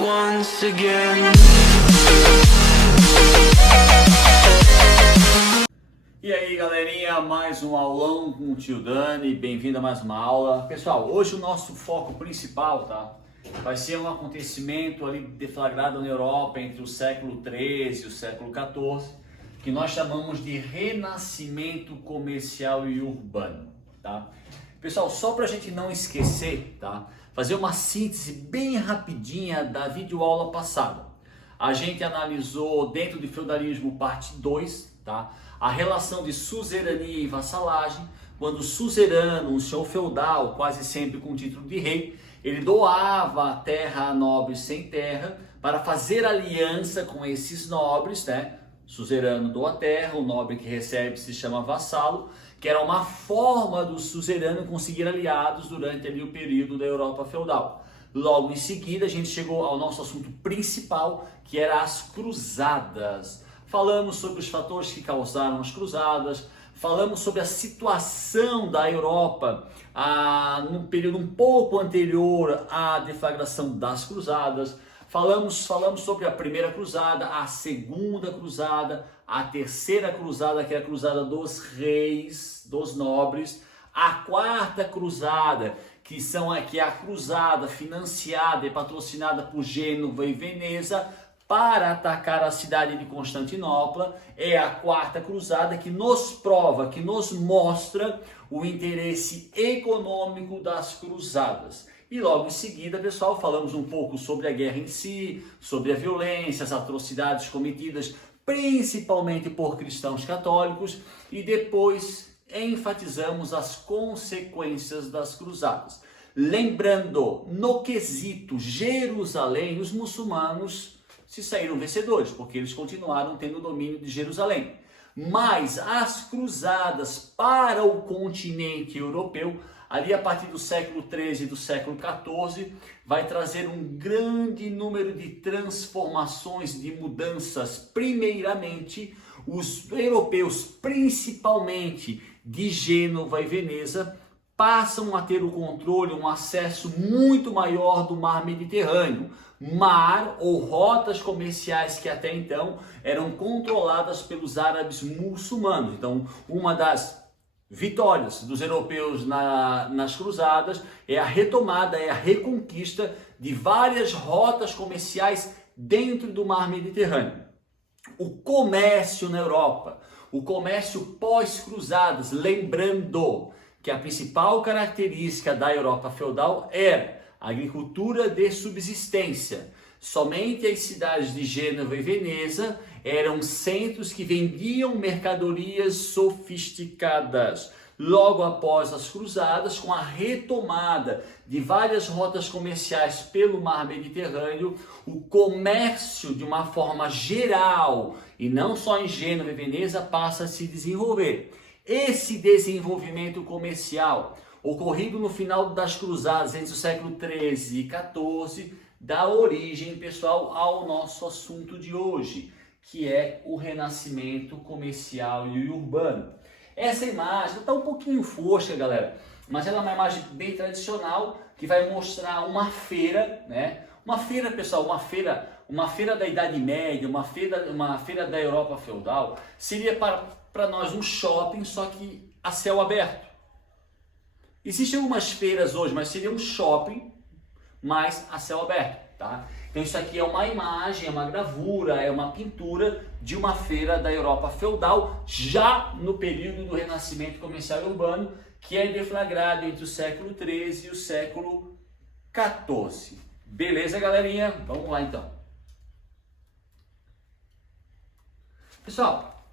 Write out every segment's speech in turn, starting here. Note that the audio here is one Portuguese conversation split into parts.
once again. E aí galerinha, mais um aulão com o tio Dani, bem-vindo a mais uma aula. Pessoal, hoje o nosso foco principal, tá? Vai ser um acontecimento ali deflagrado na Europa entre o século XIII e o século XIV, que nós chamamos de renascimento comercial e urbano, tá? Pessoal, só para a gente não esquecer, tá? Fazer uma síntese bem rapidinha da videoaula passada. A gente analisou dentro de feudalismo parte 2, tá? A relação de suzerania e vassalagem, quando o suzerano, um senhor feudal, quase sempre com o título de rei, ele doava a terra a nobres sem terra para fazer aliança com esses nobres, né? Suzerano doa a terra, o nobre que recebe se chama vassalo, que era uma forma do suzerano conseguir aliados durante ali o período da Europa feudal. Logo em seguida a gente chegou ao nosso assunto principal, que era as cruzadas. Falamos sobre os fatores que causaram as cruzadas, falamos sobre a situação da Europa num período um pouco anterior à deflagração das cruzadas. Falamos sobre a primeira cruzada, a segunda cruzada, a terceira cruzada, que é a cruzada dos reis, dos nobres, a quarta cruzada, que é a cruzada financiada e patrocinada por Gênova e Veneza para atacar a cidade de Constantinopla. É a quarta cruzada que nos prova, que nos mostra o interesse econômico das cruzadas. E logo em seguida, pessoal, falamos um pouco sobre a guerra em si, sobre a violência, as atrocidades cometidas principalmente por cristãos católicos, e depois enfatizamos as consequências das cruzadas. Lembrando, no quesito Jerusalém, os muçulmanos se saíram vencedores, porque eles continuaram tendo o domínio de Jerusalém. Mas as cruzadas para o continente europeu, ali a partir do século XIII e do século XIV, vai trazer um grande número de transformações, de mudanças. Primeiramente, os europeus, principalmente de Gênova e Veneza, passam a ter o controle, um acesso muito maior do mar Mediterrâneo, mar ou rotas comerciais que até então eram controladas pelos árabes muçulmanos. Então, uma das vitórias dos europeus nas cruzadas é a retomada, é a reconquista de várias rotas comerciais dentro do mar Mediterrâneo. O comércio na Europa, o comércio pós-cruzadas, lembrando que a principal característica da Europa feudal era a agricultura de subsistência. Somente as cidades de Gênova e Veneza eram centros que vendiam mercadorias sofisticadas. Logo após as cruzadas, com a retomada de várias rotas comerciais pelo mar Mediterrâneo, o comércio de uma forma geral, e não só em Gênova e Veneza, passa a se desenvolver. Esse desenvolvimento comercial, ocorrido no final das cruzadas entre o século XIII e XIV, dá origem, pessoal, ao nosso assunto de hoje, que é o renascimento comercial e urbano. Essa imagem está um pouquinho fosca, galera, mas ela é uma imagem bem tradicional que vai mostrar uma feira, né? Uma feira, pessoal, uma feira da Idade Média, uma feira da Europa feudal, seria para nós um shopping, só que a céu aberto. Existem algumas feiras hoje, mas seria um shopping, mas a céu aberto, tá? Então isso aqui é uma imagem, é uma gravura, é uma pintura de uma feira da Europa feudal, já no período do Renascimento Comercial e Urbano, que é deflagrado entre o século XIII e o século XIV. Beleza, galerinha? Vamos lá então. Pessoal,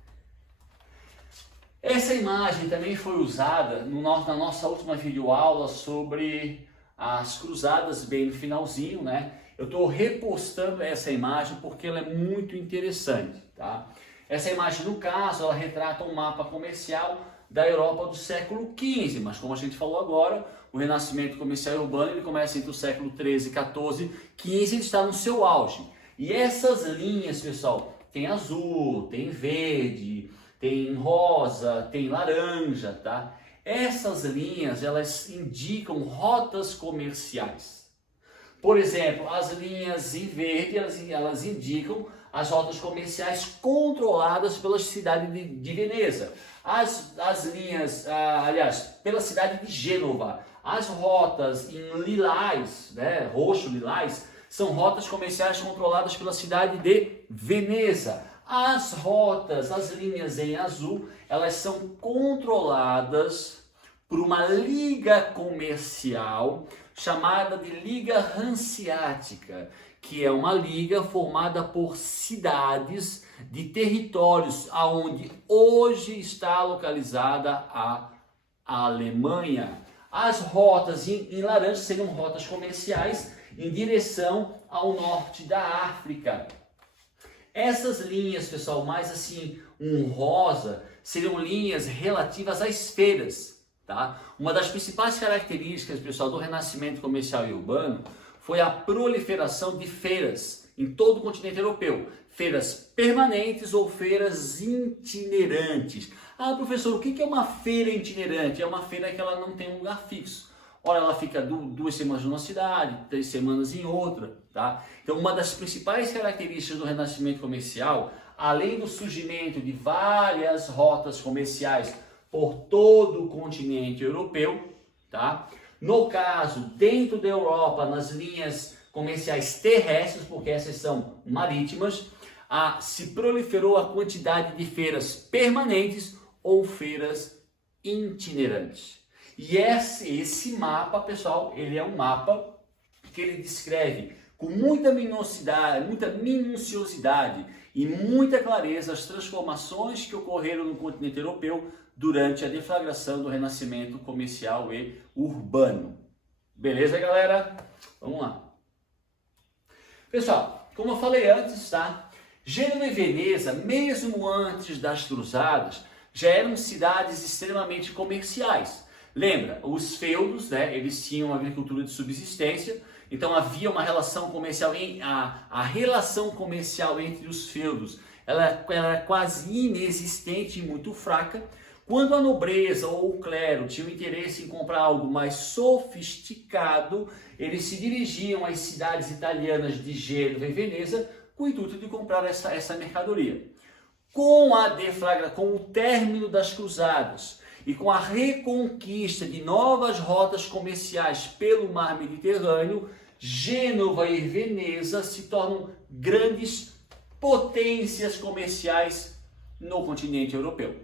essa imagem também foi usada na nossa última videoaula sobre as cruzadas, bem no finalzinho, né? Eu estou repostando essa imagem porque ela é muito interessante, tá? Essa imagem, no caso, ela retrata um mapa comercial da Europa do século XV, mas como a gente falou agora, o Renascimento Comercial e Urbano ele começa entre o século XIII, XIV, XV ele está no seu auge. E essas linhas, pessoal, tem azul, tem verde, tem rosa, tem laranja, tá? Essas linhas, elas indicam rotas comerciais. Por exemplo, as linhas em verde, elas indicam as rotas comerciais controladas pela cidade de Veneza. As linhas, aliás, pela cidade de Gênova. As rotas em lilás, né, roxo-lilás, são rotas comerciais controladas pela cidade de Veneza. As rotas, as linhas em azul, elas são controladas por uma liga comercial chamada de Liga Hanseática, que é uma liga formada por cidades de territórios aonde hoje está localizada a Alemanha. As rotas em laranja seriam rotas comerciais em direção ao norte da África. Essas linhas, pessoal, mais assim, rosa, seriam linhas relativas às feiras, tá? Uma das principais características, pessoal, do renascimento comercial e urbano foi a proliferação de feiras em todo o continente europeu. Feiras permanentes ou feiras itinerantes. Ah, professor, o que é uma feira itinerante? É uma feira que ela não tem um lugar fixo. Ora, ela fica 2 semanas numa cidade, 3 semanas em outra, tá? Então, uma das principais características do renascimento comercial, além do surgimento de várias rotas comerciais por todo o continente europeu, tá? No caso, dentro da Europa, nas linhas comerciais terrestres, porque essas são marítimas, se proliferou a quantidade de feiras permanentes ou feiras itinerantes. E esse mapa, pessoal, ele é um mapa que ele descreve com muita minuciosidade e muita clareza as transformações que ocorreram no continente europeu durante a deflagração do renascimento comercial e urbano. Beleza, galera? Vamos lá. Pessoal, como eu falei antes, tá? Gênova e Veneza, mesmo antes das cruzadas, já eram cidades extremamente comerciais. Lembra, os feudos, né, eles tinham agricultura de subsistência, então havia uma relação comercial, a relação comercial entre os feudos, ela era quase inexistente e muito fraca. Quando a nobreza ou o clero tinham interesse em comprar algo mais sofisticado, eles se dirigiam às cidades italianas de Gênova e Veneza com o intuito de comprar essa mercadoria. Com o término das cruzadas e com a reconquista de novas rotas comerciais pelo mar Mediterrâneo, Gênova e Veneza se tornam grandes potências comerciais no continente europeu,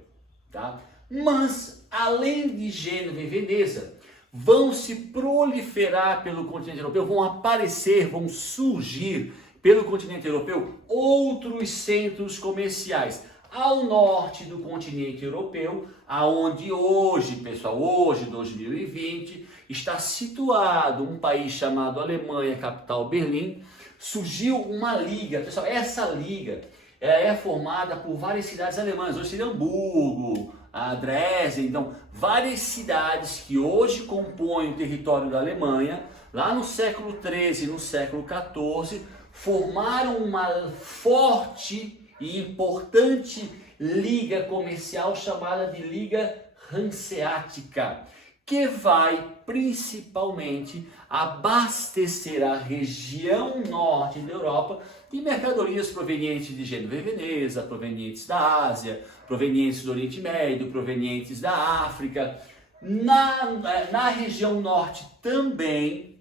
tá? Mas, além de Gênova e Veneza, vão se proliferar pelo continente europeu, vão surgir pelo continente europeu outros centros comerciais. Ao norte do continente europeu, aonde hoje, pessoal, hoje, 2020, está situado um país chamado Alemanha, capital Berlim, surgiu uma liga. Pessoal, essa liga é formada por várias cidades alemãs, hoje seria Hamburgo, Dresden, então várias cidades que hoje compõem o território da Alemanha, lá no século XIII e no século XIV, formaram uma forte e importante liga comercial chamada de Liga Hanseática, que vai principalmente abastecer a região norte da Europa de mercadorias provenientes de Gênova e Veneza, provenientes da Ásia, provenientes do Oriente Médio, provenientes da África. Na região norte também,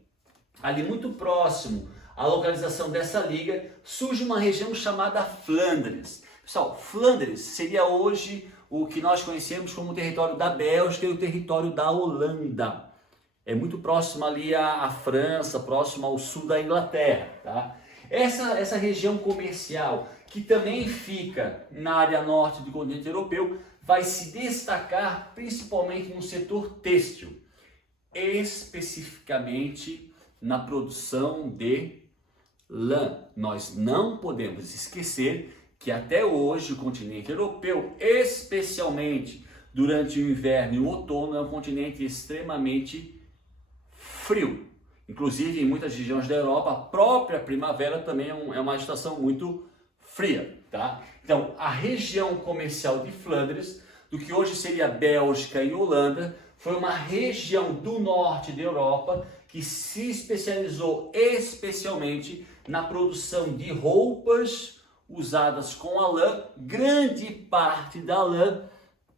ali muito próximo à localização dessa liga, surge uma região chamada Flandres. Pessoal, Flandres seria hoje o que nós conhecemos como o território da Bélgica e o território da Holanda. É muito próximo ali à França, próximo ao sul da Inglaterra, tá? Essa região comercial, que também fica na área norte do continente europeu, vai se destacar principalmente no setor têxtil, especificamente na produção de lã. Nós não podemos esquecer que até hoje o continente europeu, especialmente durante o inverno e o outono, é um continente extremamente frio. Inclusive, em muitas regiões da Europa, a própria primavera também é uma estação muito fria, tá? Então, a região comercial de Flandres, do que hoje seria Bélgica e Holanda, foi uma região do norte da Europa que se especializou especialmente na produção de roupas usadas com a lã, grande parte da lã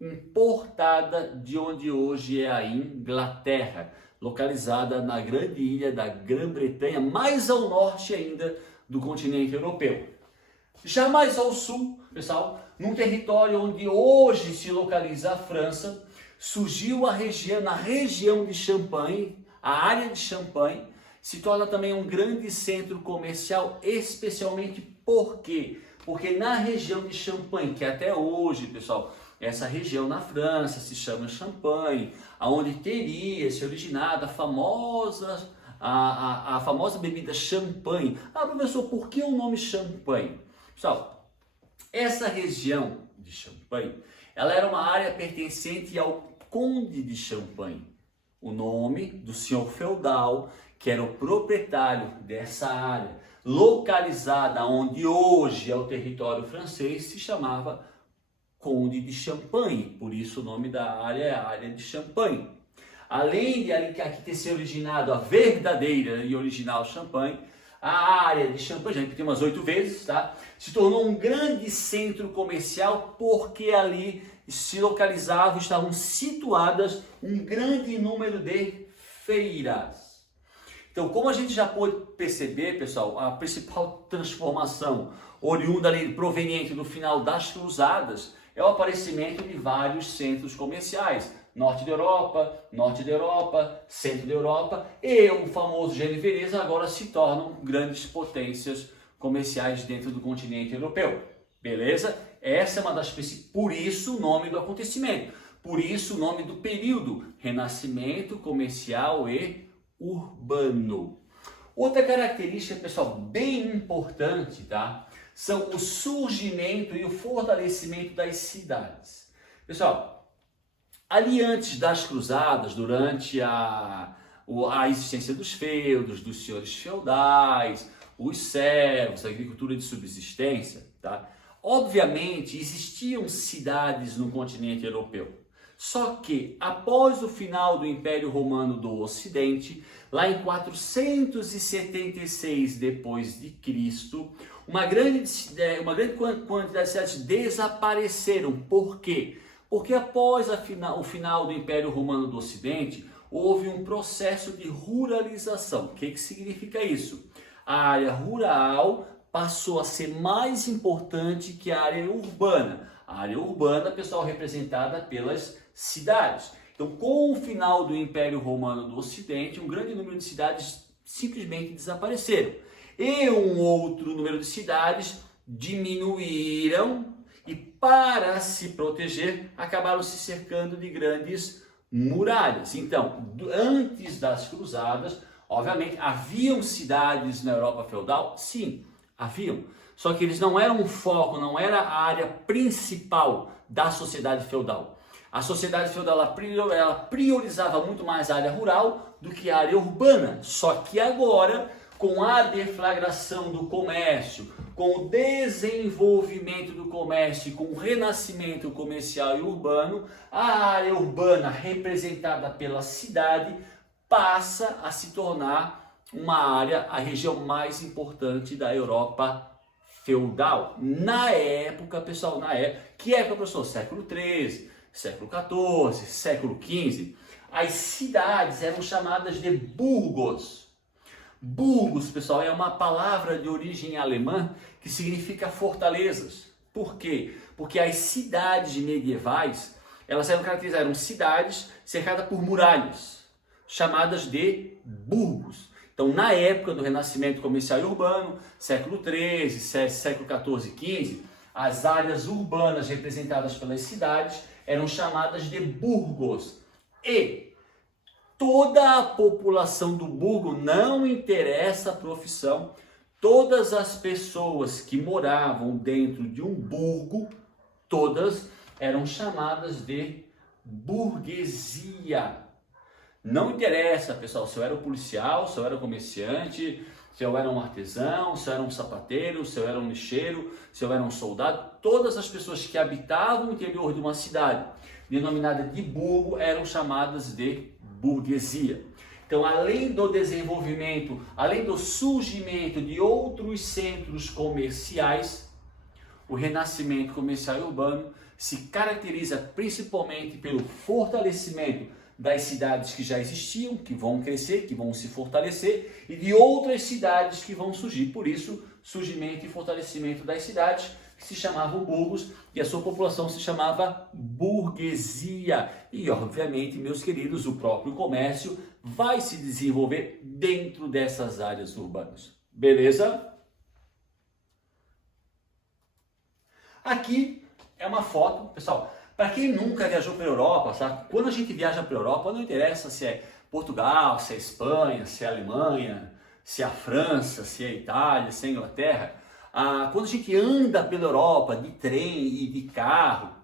importada de onde hoje é a Inglaterra, localizada na grande ilha da Grã-Bretanha, mais ao norte ainda do continente europeu. Já mais ao sul, pessoal, num território onde hoje se localiza a França, surgiu na região de Champagne, a área de Champagne, se torna também um grande centro comercial, especialmente por quê? Porque na região de Champagne, que até hoje, pessoal, essa região na França se chama Champagne, aonde teria se originado a famosa bebida champanhe. Ah, professor, por que o nome champanhe? Pessoal, essa região de Champagne, ela era uma área pertencente ao Conde de Champagne, o nome do senhor feudal, que era o proprietário dessa área, localizada onde hoje é o território francês, se chamava Conde de Champagne, por isso o nome da área é a área de Champagne. Além de aqui ter se originado a verdadeira e original Champagne, a área de Champagne, já repeti umas 8 vezes, tá? Se tornou um grande centro comercial porque ali se localizavam, estavam situadas um grande número de feiras. Então, como a gente já pôde perceber, pessoal, a principal transformação oriunda ali, proveniente do final das Cruzadas, é o aparecimento de vários centros comerciais. Norte da Europa, centro da Europa e o famoso Gênio e Veneza agora se tornam grandes potências comerciais dentro do continente europeu. Beleza? Essa é uma das principais, por isso o nome do acontecimento, por isso o nome do período, Renascimento comercial e urbano. Outra característica, pessoal, bem importante, tá? São o surgimento e o fortalecimento das cidades. Pessoal, ali antes das cruzadas, durante a existência dos feudos, dos senhores feudais, os servos, a agricultura de subsistência, tá? Obviamente existiam cidades no continente europeu. Só que após o final do Império Romano do Ocidente, lá em 476 depois de Cristo, uma grande quantidade de cidades desapareceram. Por quê? Porque após o final do Império Romano do Ocidente, houve um processo de ruralização. O que significa isso? A área rural passou a ser mais importante que a área urbana. A área urbana, pessoal, representada pelas cidades. Então, com o final do Império Romano do Ocidente, um grande número de cidades simplesmente desapareceram. E um outro número de cidades diminuíram e, para se proteger, acabaram se cercando de grandes muralhas. Então, antes das cruzadas, obviamente, haviam cidades na Europa feudal? Sim, haviam. Só que eles não eram um foco, não era a área principal da sociedade feudal. A sociedade feudal ela priorizava muito mais a área rural do que a área urbana. Só que agora, com a deflagração do comércio, com o desenvolvimento do comércio e com o renascimento comercial e urbano, a área urbana representada pela cidade passa a se tornar uma área, a região mais importante da Europa feudal. Na época, pessoal, que época, professor? Século XIII, século XIV, século XV, as cidades eram chamadas de burgos. Burgos, pessoal, é uma palavra de origem alemã que significa fortalezas. Por quê? Porque as cidades medievais, elas eram cidades cercadas por muralhas, chamadas de burgos. Então, na época do Renascimento comercial e urbano, século XIII, século XIV e XV, as áreas urbanas representadas pelas cidades eram chamadas de burgos. E toda a população do burgo, não interessa a profissão, todas as pessoas que moravam dentro de um burgo, todas eram chamadas de burguesia. Não interessa, pessoal, se eu era um policial, se eu era um comerciante, se eu era um artesão, se eu era um sapateiro, se eu era um lixeiro, se eu era um soldado, todas as pessoas que habitavam o interior de uma cidade, denominada de burgo, eram chamadas de burguesia. Então, Então, além do desenvolvimento, além do surgimento de outros centros comerciais, o renascimento comercial e urbano se caracteriza principalmente pelo fortalecimento das cidades que já existiam, que vão crescer, que vão se fortalecer, e de outras cidades que vão surgir. Por isso, surgimento e fortalecimento das cidades, que se chamavam burgos, e a sua população se chamava burguesia. E, obviamente, meus queridos, o próprio comércio vai se desenvolver dentro dessas áreas urbanas. Beleza? Aqui é uma foto, pessoal, para quem nunca viajou para a Europa, sabe? Quando a gente viaja para a Europa, não interessa se é Portugal, se é Espanha, se é Alemanha, se é a França, se é a Itália, se é a Inglaterra. Quando a gente anda pela Europa de trem e de carro,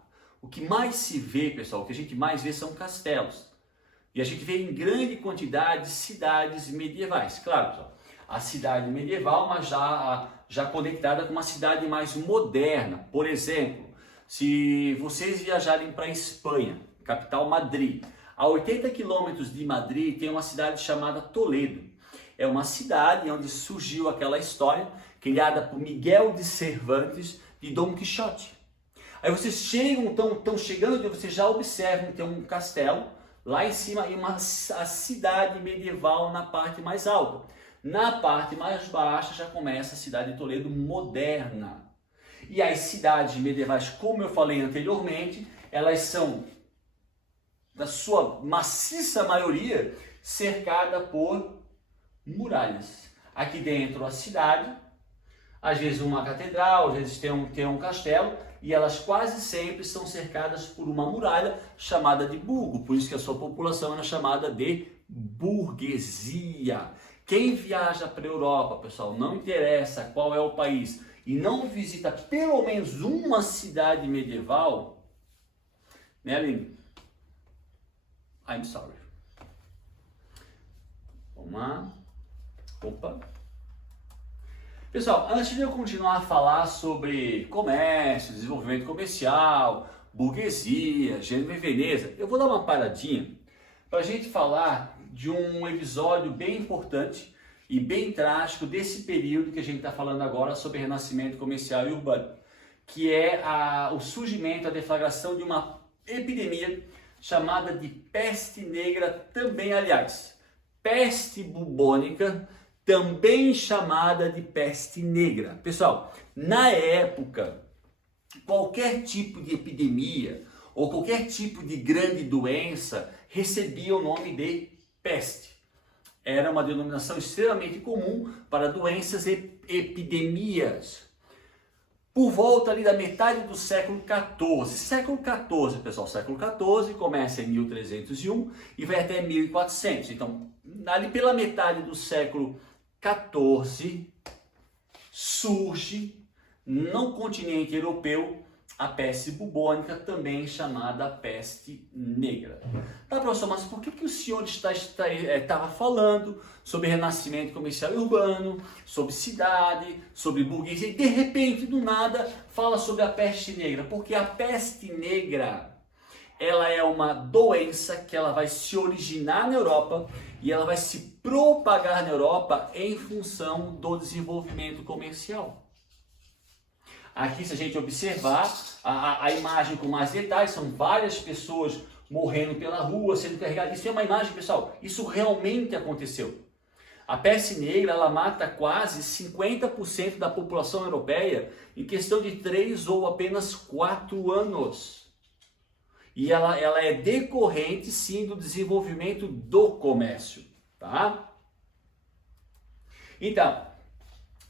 o que mais se vê, pessoal, o que a gente mais vê são castelos. E a gente vê em grande quantidade cidades medievais. Claro, pessoal, a cidade medieval, mas já conectada com uma cidade mais moderna. Por exemplo, se vocês viajarem para a Espanha, capital Madrid, a 80 quilômetros de Madrid tem uma cidade chamada Toledo. É uma cidade onde surgiu aquela história criada por Miguel de Cervantes de Dom Quixote. Aí vocês estão chegando e vocês já observam que tem um castelo lá em cima e a cidade medieval na parte mais alta. Na parte mais baixa já começa a cidade de Toledo moderna. E as cidades medievais, como eu falei anteriormente, elas são, na sua maciça maioria, cercadas por muralhas. Aqui dentro a cidade, às vezes uma catedral, às vezes tem um castelo, e elas quase sempre são cercadas por uma muralha chamada de burgo, por isso que a sua população é chamada de burguesia. Quem viaja para a Europa, pessoal, não interessa qual é o país, e não visita pelo menos uma cidade medieval, né, Aline? I'm sorry. Vamos lá. Opa. Pessoal, antes de eu continuar a falar sobre comércio, desenvolvimento comercial, burguesia, Gênova e Veneza, eu vou dar uma paradinha para a gente falar de um episódio bem importante e bem trágico desse período que a gente está falando agora sobre renascimento comercial e urbano, que é o surgimento, a deflagração de uma epidemia chamada de peste negra também, aliás, peste bubônica, também chamada de peste negra. Pessoal, na época, qualquer tipo de epidemia ou qualquer tipo de grande doença recebia o nome de peste. Era uma denominação extremamente comum para doenças e epidemias. Por volta ali da metade do século XIV. Século XIV, pessoal, século XIV começa em 1301 e vai até 1400. Então, ali pela metade do século XIV, surge no continente europeu a peste bubônica, também chamada peste negra. Tá, professor, mas por que o senhor estava falando sobre renascimento comercial e urbano, sobre cidade, sobre burguesia, e de repente, do nada, fala sobre a peste negra? Porque a peste negra, ela é uma doença que ela vai se originar na Europa e ela vai se propagar na Europa em função do desenvolvimento comercial. Aqui, se a gente observar a imagem com mais detalhes, são várias pessoas morrendo pela rua, sendo carregadas. Isso é uma imagem, pessoal, isso realmente aconteceu. A peste negra, ela mata quase 50% da população europeia em questão de 3 ou apenas 4 anos. E ela é decorrente, sim, do desenvolvimento do comércio, tá? Então,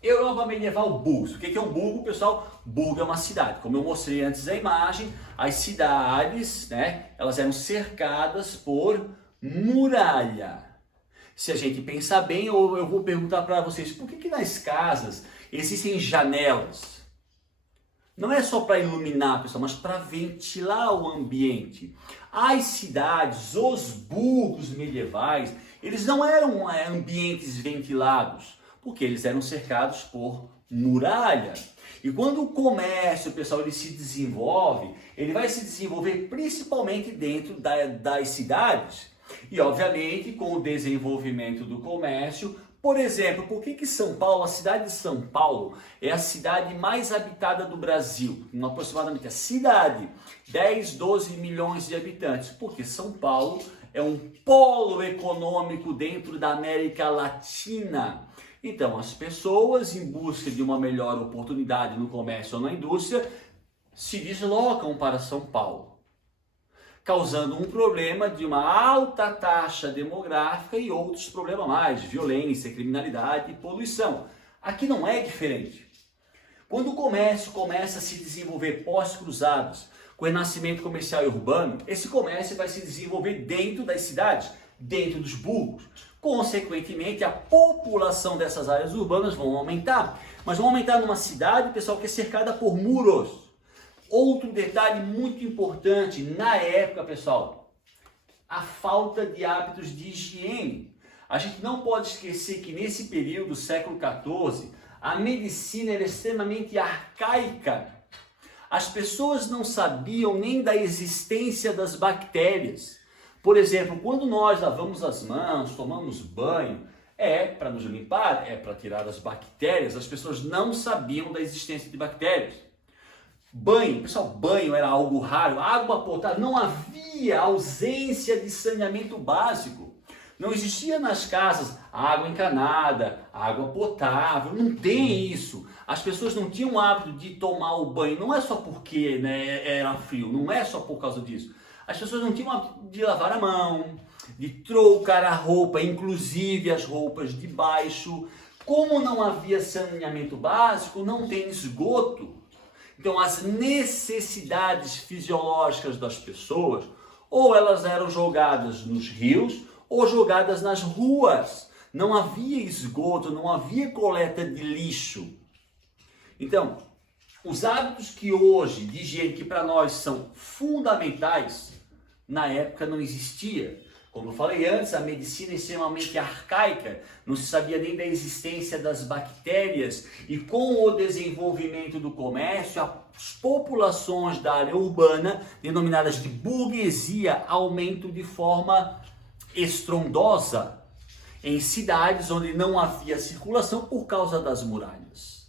Europa medieval, burgos. O que é um burgo, pessoal? Burgo é uma cidade. Como eu mostrei antes a imagem, as cidades, né, elas eram cercadas por muralha. Se a gente pensar bem, eu vou perguntar para vocês, por que nas casas existem janelas? Não é só para iluminar, pessoal, mas para ventilar o ambiente. As cidades, os burgos medievais, eles não eram ambientes ventilados, porque eles eram cercados por muralha. E quando o comércio, pessoal, ele se desenvolve, ele vai se desenvolver principalmente dentro das cidades. E, obviamente, com o desenvolvimento do comércio, por exemplo, por que São Paulo, a cidade de São Paulo, é a cidade mais habitada do Brasil? Aproximadamente a cidade, 10, 12 milhões de habitantes. Porque São Paulo é um polo econômico dentro da América Latina. Então, as pessoas, em busca de uma melhor oportunidade no comércio ou na indústria, se deslocam para São Paulo, causando um problema de uma alta taxa demográfica e outros problemas mais, violência, criminalidade e poluição. Aqui não é diferente. Quando o comércio começa a se desenvolver pós-cruzados, com o renascimento comercial e urbano, esse comércio vai se desenvolver dentro das cidades, dentro dos burgos. Consequentemente, a população dessas áreas urbanas vão aumentar. Mas vão aumentar numa cidade, pessoal, que é cercada por muros. Outro detalhe muito importante na época, pessoal, a falta de hábitos de higiene. A gente não pode esquecer que nesse período, século XIV, a medicina era extremamente arcaica. As pessoas não sabiam nem da existência das bactérias. Por exemplo, quando nós lavamos as mãos, tomamos banho, é para nos limpar, é para tirar as bactérias. As pessoas não sabiam da existência de bactérias. Banho, pessoal, banho era algo raro, água potável, não havia ausência de saneamento básico. Não existia nas casas água encanada, água potável, não tem isso. As pessoas não tinham o hábito de tomar o banho, não é só porque, né, era frio, não é só por causa disso. As pessoas não tinham o hábito de lavar a mão, de trocar a roupa, inclusive as roupas de baixo. Como não havia saneamento básico, não tem esgoto. Então, as necessidades fisiológicas das pessoas, ou elas eram jogadas nos rios, ou jogadas nas ruas. Não havia esgoto, não havia coleta de lixo. Então, os hábitos que hoje, de higiene, que para nós são fundamentais, na época não existia. Como eu falei antes, a medicina é extremamente arcaica, não se sabia nem da existência das bactérias, e com o desenvolvimento do comércio, as populações da área urbana, denominadas de burguesia, aumentam de forma estrondosa em cidades onde não havia circulação por causa das muralhas.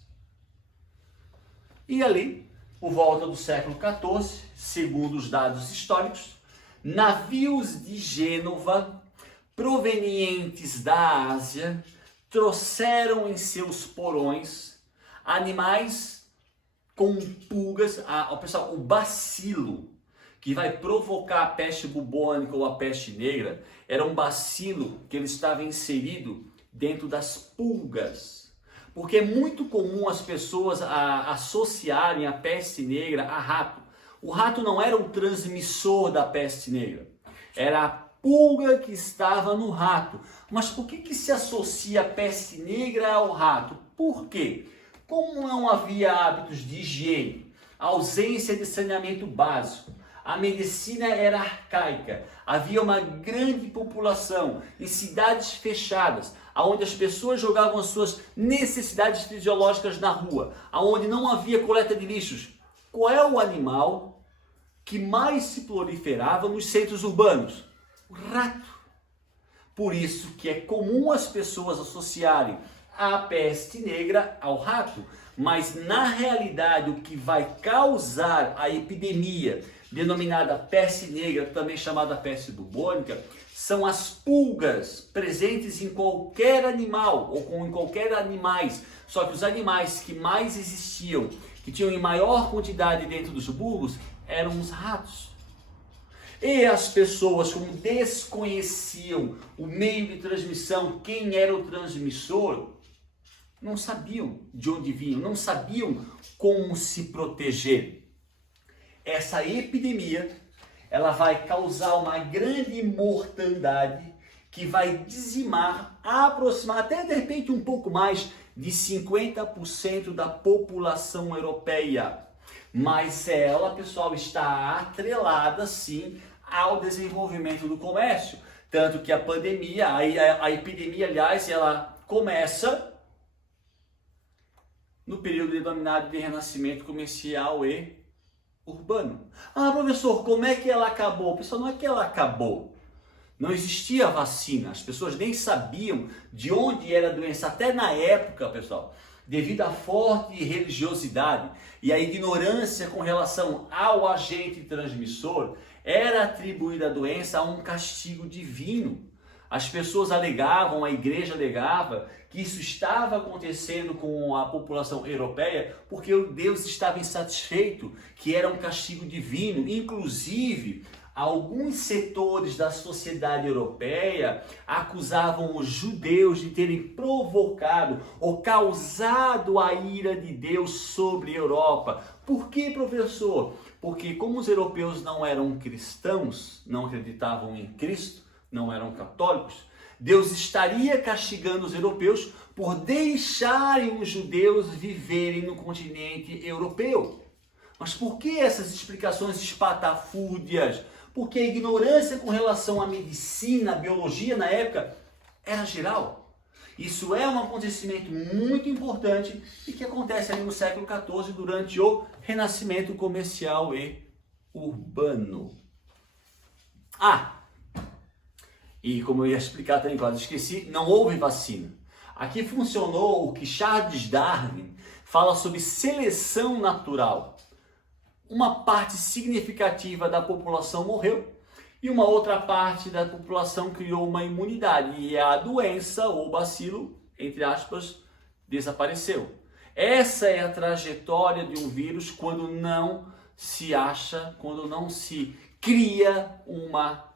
E ali, por volta do século XIV, segundo os dados históricos, navios de Gênova, provenientes da Ásia, trouxeram em seus porões animais com pulgas, pessoal, o bacilo, que vai provocar a peste bubônica ou a peste negra, era um bacilo que ele estava inserido dentro das pulgas. Porque é muito comum as pessoas associarem a peste negra a rato. O rato não era o transmissor da peste negra, era a pulga que estava no rato. Mas por que se associa a peste negra ao rato? Por quê? Como não havia hábitos de higiene, ausência de saneamento básico, a medicina era arcaica, havia uma grande população em cidades fechadas, onde as pessoas jogavam as suas necessidades fisiológicas na rua, onde não havia coleta de lixos. Qual é o animal que mais se proliferava nos centros urbanos? O rato. Por isso que é comum as pessoas associarem a peste negra ao rato, mas na realidade o que vai causar a epidemia denominada peste negra, também chamada peste bubônica, são as pulgas presentes em qualquer animal ou em qualquer animais. Só que os animais que mais existiam, que tinham em maior quantidade dentro dos burgos, eram os ratos. E as pessoas, como desconheciam o meio de transmissão, quem era o transmissor, não sabiam de onde vinham, não sabiam como se proteger. Essa epidemia, ela vai causar uma grande mortandade que vai dizimar, aproximar, até de repente um pouco mais de 50% da população europeia. Mas ela, pessoal, está atrelada, sim, ao desenvolvimento do comércio. Tanto que a pandemia, a epidemia, aliás, ela começa no período denominado de renascimento comercial e urbano. Ah, professor, como é que ela acabou? Pessoal, não é que ela acabou. Não existia vacina, as pessoas nem sabiam de onde era a doença, até na época, pessoal, devido à forte religiosidade e à ignorância com relação ao agente transmissor, era atribuída a doença a um castigo divino. As pessoas alegavam, a igreja alegava que isso estava acontecendo com a população europeia porque o Deus estava insatisfeito, que era um castigo divino. Inclusive, alguns setores da sociedade europeia acusavam os judeus de terem provocado ou causado a ira de Deus sobre a Europa. Por que, professor? Porque como os europeus não eram cristãos, não acreditavam em Cristo, não eram católicos, Deus estaria castigando os europeus por deixarem os judeus viverem no continente europeu. Mas por que essas explicações espatafúrdias? Porque a ignorância com relação à medicina, à biologia na época era geral. Isso é um acontecimento muito importante e que acontece ali no século XIV durante o Renascimento comercial e urbano. E como eu ia explicar também, quase esqueci, não houve vacina. Aqui funcionou o que Charles Darwin fala sobre seleção natural. Uma parte significativa da população morreu e uma outra parte da população criou uma imunidade e a doença ou bacilo, entre aspas, desapareceu. Essa é a trajetória de um vírus quando não se acha, quando não se cria uma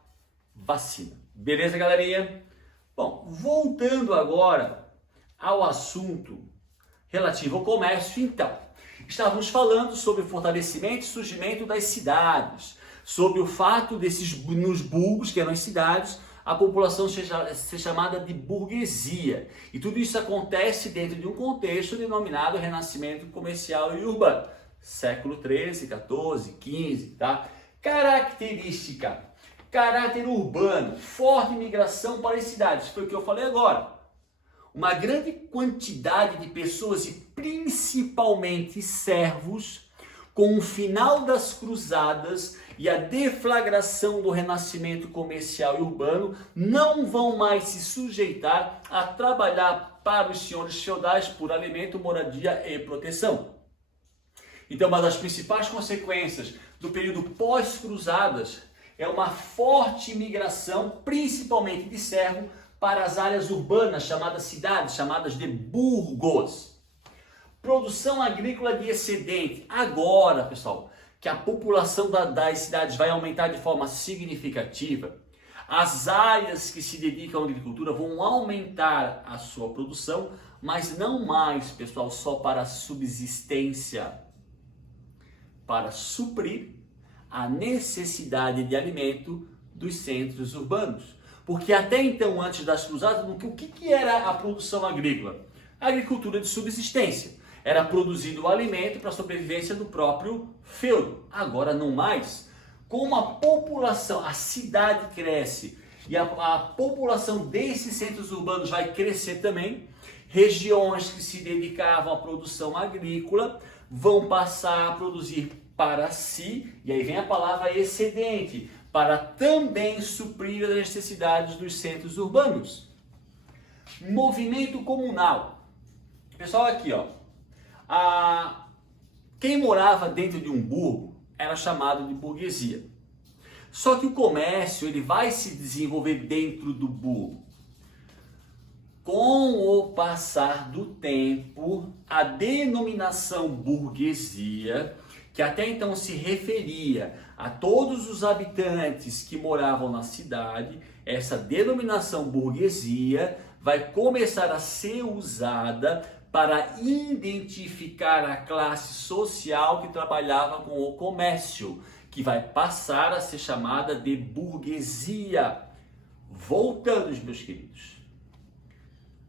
vacina. Beleza, galerinha? Bom, voltando agora ao assunto relativo ao comércio, então, estávamos falando sobre o fortalecimento e surgimento das cidades, sobre o fato nos burgos, que eram as cidades, a população ser chamada de burguesia. E tudo isso acontece dentro de um contexto denominado Renascimento comercial e urbano. Século XIII, XIV, XV, tá? Característica. Caráter urbano, forte migração para as cidades, foi o que eu falei agora. Uma grande quantidade de pessoas e principalmente servos, com o final das cruzadas e a deflagração do renascimento comercial e urbano, não vão mais se sujeitar a trabalhar para os senhores feudais por alimento, moradia e proteção. Então, uma das principais consequências do período pós-cruzadas é uma forte migração, principalmente de servo, para as áreas urbanas, chamadas cidades, chamadas de burgos. Produção agrícola de excedente. Agora, pessoal, que a população das cidades vai aumentar de forma significativa, as áreas que se dedicam à agricultura vão aumentar a sua produção, mas não mais, pessoal, só para a subsistência, para suprir a necessidade de alimento dos centros urbanos. Porque até então, antes das cruzadas, o que era a produção agrícola? A agricultura de subsistência. Era produzido o alimento para a sobrevivência do próprio feudo. Agora não mais. Como a população, a cidade cresce e a população desses centros urbanos vai crescer também, regiões que se dedicavam à produção agrícola vão passar a produzir para si, e aí vem a palavra excedente, para também suprir as necessidades dos centros urbanos. Movimento comunal. Pessoal, aqui, ó, quem morava dentro de um burgo era chamado de burguesia. Só que o comércio ele vai se desenvolver dentro do burgo. Com o passar do tempo, a denominação burguesia, que até então se referia a todos os habitantes que moravam na cidade, essa denominação burguesia vai começar a ser usada para identificar a classe social que trabalhava com o comércio, que vai passar a ser chamada de burguesia. Voltando, meus queridos,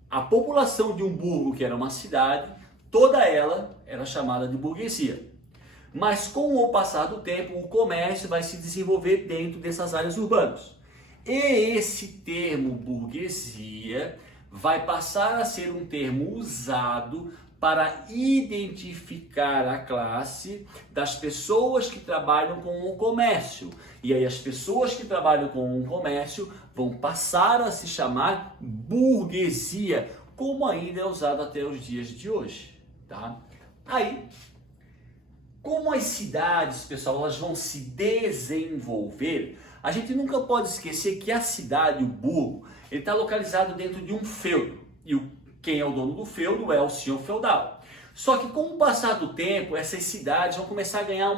a população de um burgo, que era uma cidade, toda ela era chamada de burguesia. Mas com o passar do tempo, o comércio vai se desenvolver dentro dessas áreas urbanas. E esse termo burguesia vai passar a ser um termo usado para identificar a classe das pessoas que trabalham com o comércio. E aí as pessoas que trabalham com o comércio vão passar a se chamar burguesia, como ainda é usado até os dias de hoje, tá? Aí, como as cidades, pessoal, elas vão se desenvolver, a gente nunca pode esquecer que a cidade, o burgo, ele está localizado dentro de um feudo. E quem é o dono do feudo é o senhor feudal. Só que com o passar do tempo, essas cidades vão começar a ganhar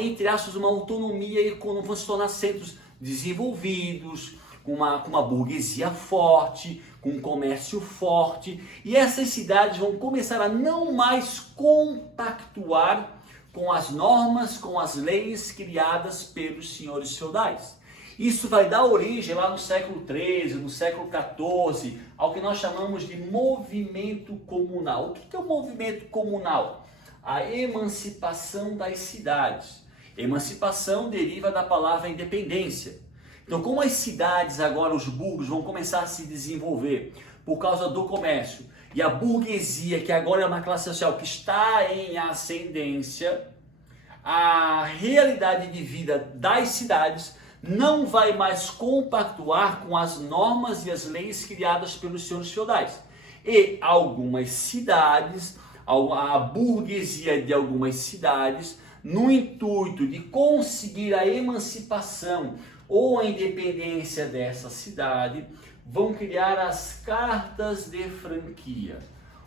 entre aspas, uma autonomia e vão se tornar centros desenvolvidos, com uma burguesia forte, com um comércio forte. E essas cidades vão começar a não mais compactuar com as normas, com as leis criadas pelos senhores feudais. Isso vai dar origem lá no século XIII, no século XIV, ao que nós chamamos de movimento comunal. O que é o movimento comunal? A emancipação das cidades. Emancipação deriva da palavra independência. Então, como as cidades agora, os burgos, vão começar a se desenvolver por causa do comércio, e a burguesia, que agora é uma classe social que está em ascendência, a realidade de vida das cidades não vai mais compactuar com as normas e as leis criadas pelos senhores feudais. E algumas cidades, a burguesia de algumas cidades, no intuito de conseguir a emancipação ou a independência dessa cidade, vão criar as cartas de franquia.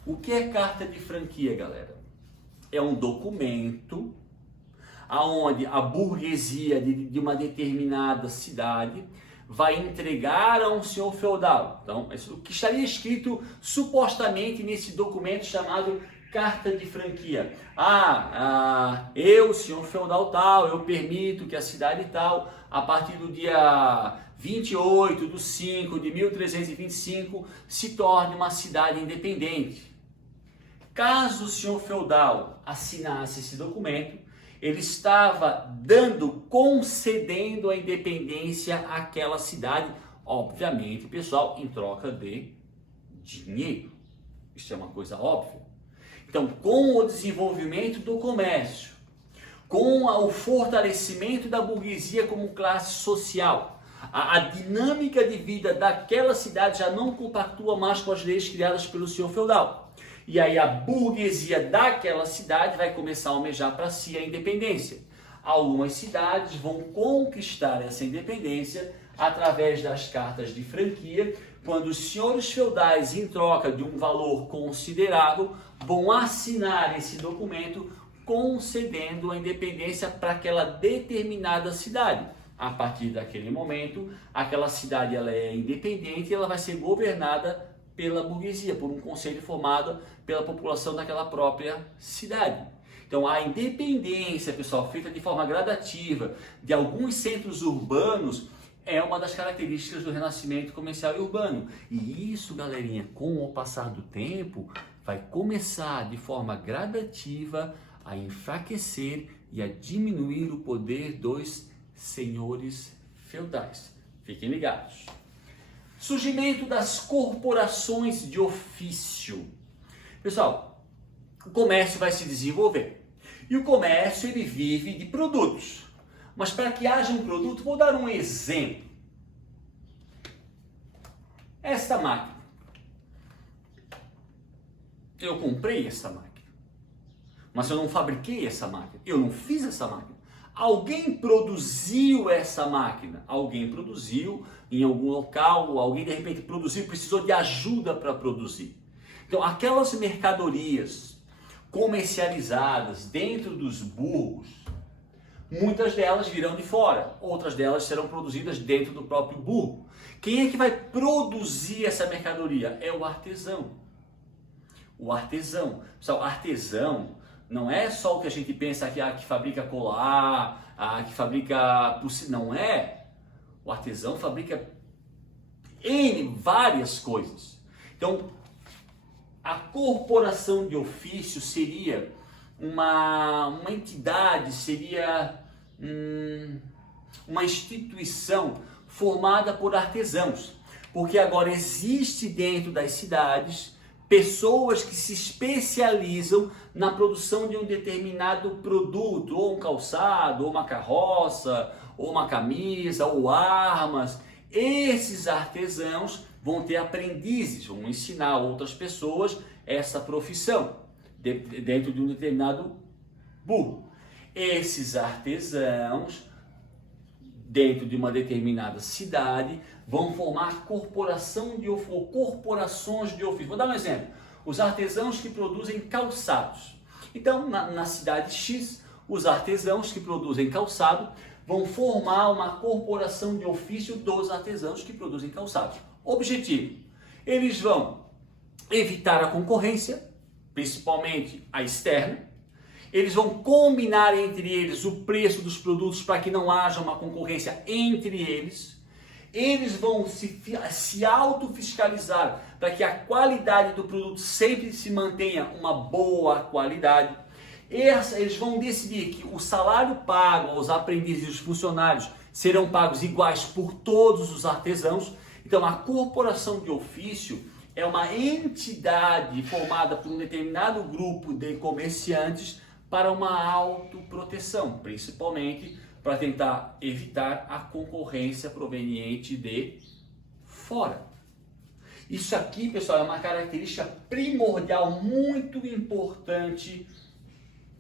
O que é carta de franquia, galera? É um documento aonde a burguesia de uma determinada cidade vai entregar a um senhor feudal. Então, o que estaria escrito supostamente nesse documento chamado carta de franquia. Eu, senhor feudal tal, eu permito que a cidade tal, a partir do dia 28 de 5 de 1325, se torne uma cidade independente. Caso o senhor feudal assinasse esse documento, ele estava concedendo a independência àquela cidade, obviamente, pessoal, em troca de dinheiro. Isso é uma coisa óbvia. Então, com o desenvolvimento do comércio, com o fortalecimento da burguesia como classe social, a dinâmica de vida daquela cidade já não compactua mais com as leis criadas pelo senhor feudal. E aí a burguesia daquela cidade vai começar a almejar para si a independência. Algumas cidades vão conquistar essa independência através das cartas de franquia, quando os senhores feudais, em troca de um valor considerável, vão assinar esse documento concedendo a independência para aquela determinada cidade. A partir daquele momento, aquela cidade ela é independente e ela vai ser governada pela burguesia, por um conselho formado pela população daquela própria cidade. Então, a independência, pessoal, feita de forma gradativa de alguns centros urbanos é uma das características do renascimento comercial e urbano. E isso, galerinha, com o passar do tempo, vai começar de forma gradativa a enfraquecer e a diminuir o poder dos senhores feudais. Fiquem ligados. Surgimento das corporações de ofício. Pessoal, o comércio vai se desenvolver. E o comércio ele vive de produtos. Mas para que haja um produto, vou dar um exemplo. Esta máquina. Eu comprei essa máquina. Mas eu não fabriquei essa máquina. Eu não fiz essa máquina. Alguém produziu essa máquina. Alguém produziu em algum local. Alguém de repente produziu, precisou de ajuda para produzir. Então aquelas mercadorias comercializadas dentro dos burgos, muitas delas virão de fora, outras delas serão produzidas dentro do próprio burgo. Quem é que vai produzir essa mercadoria? É o artesão. O artesão. Pessoal, artesão não é só o que a gente pensa aqui, que fabrica colar, que fabrica pulseira. Não é. O artesão fabrica várias coisas. Então, a corporação de ofício seria uma entidade, seria uma instituição formada por artesãos, porque agora existe dentro das cidades pessoas que se especializam na produção de um determinado produto, ou um calçado, ou uma carroça, ou uma camisa, ou armas. Esses artesãos vão ter aprendizes, vão ensinar outras pessoas essa profissão dentro de um determinado burgo. Esses artesãos, dentro de uma determinada cidade, vão formar corporações de ofício. Vou dar um exemplo. Os artesãos que produzem calçados. Então, na cidade X, os artesãos que produzem calçado vão formar uma corporação de ofício dos artesãos que produzem calçados. Objetivo: eles vão evitar a concorrência, principalmente a externa. Eles vão combinar entre eles o preço dos produtos para que não haja uma concorrência entre eles. Eles vão se autofiscalizar para que a qualidade do produto sempre se mantenha uma boa qualidade. Eles vão decidir que o salário pago aos aprendizes e os funcionários serão pagos iguais por todos os artesãos. Então, a corporação de ofício é uma entidade formada por um determinado grupo de comerciantes para uma autoproteção, principalmente para tentar evitar a concorrência proveniente de fora. Isso aqui, pessoal, é uma característica primordial, muito importante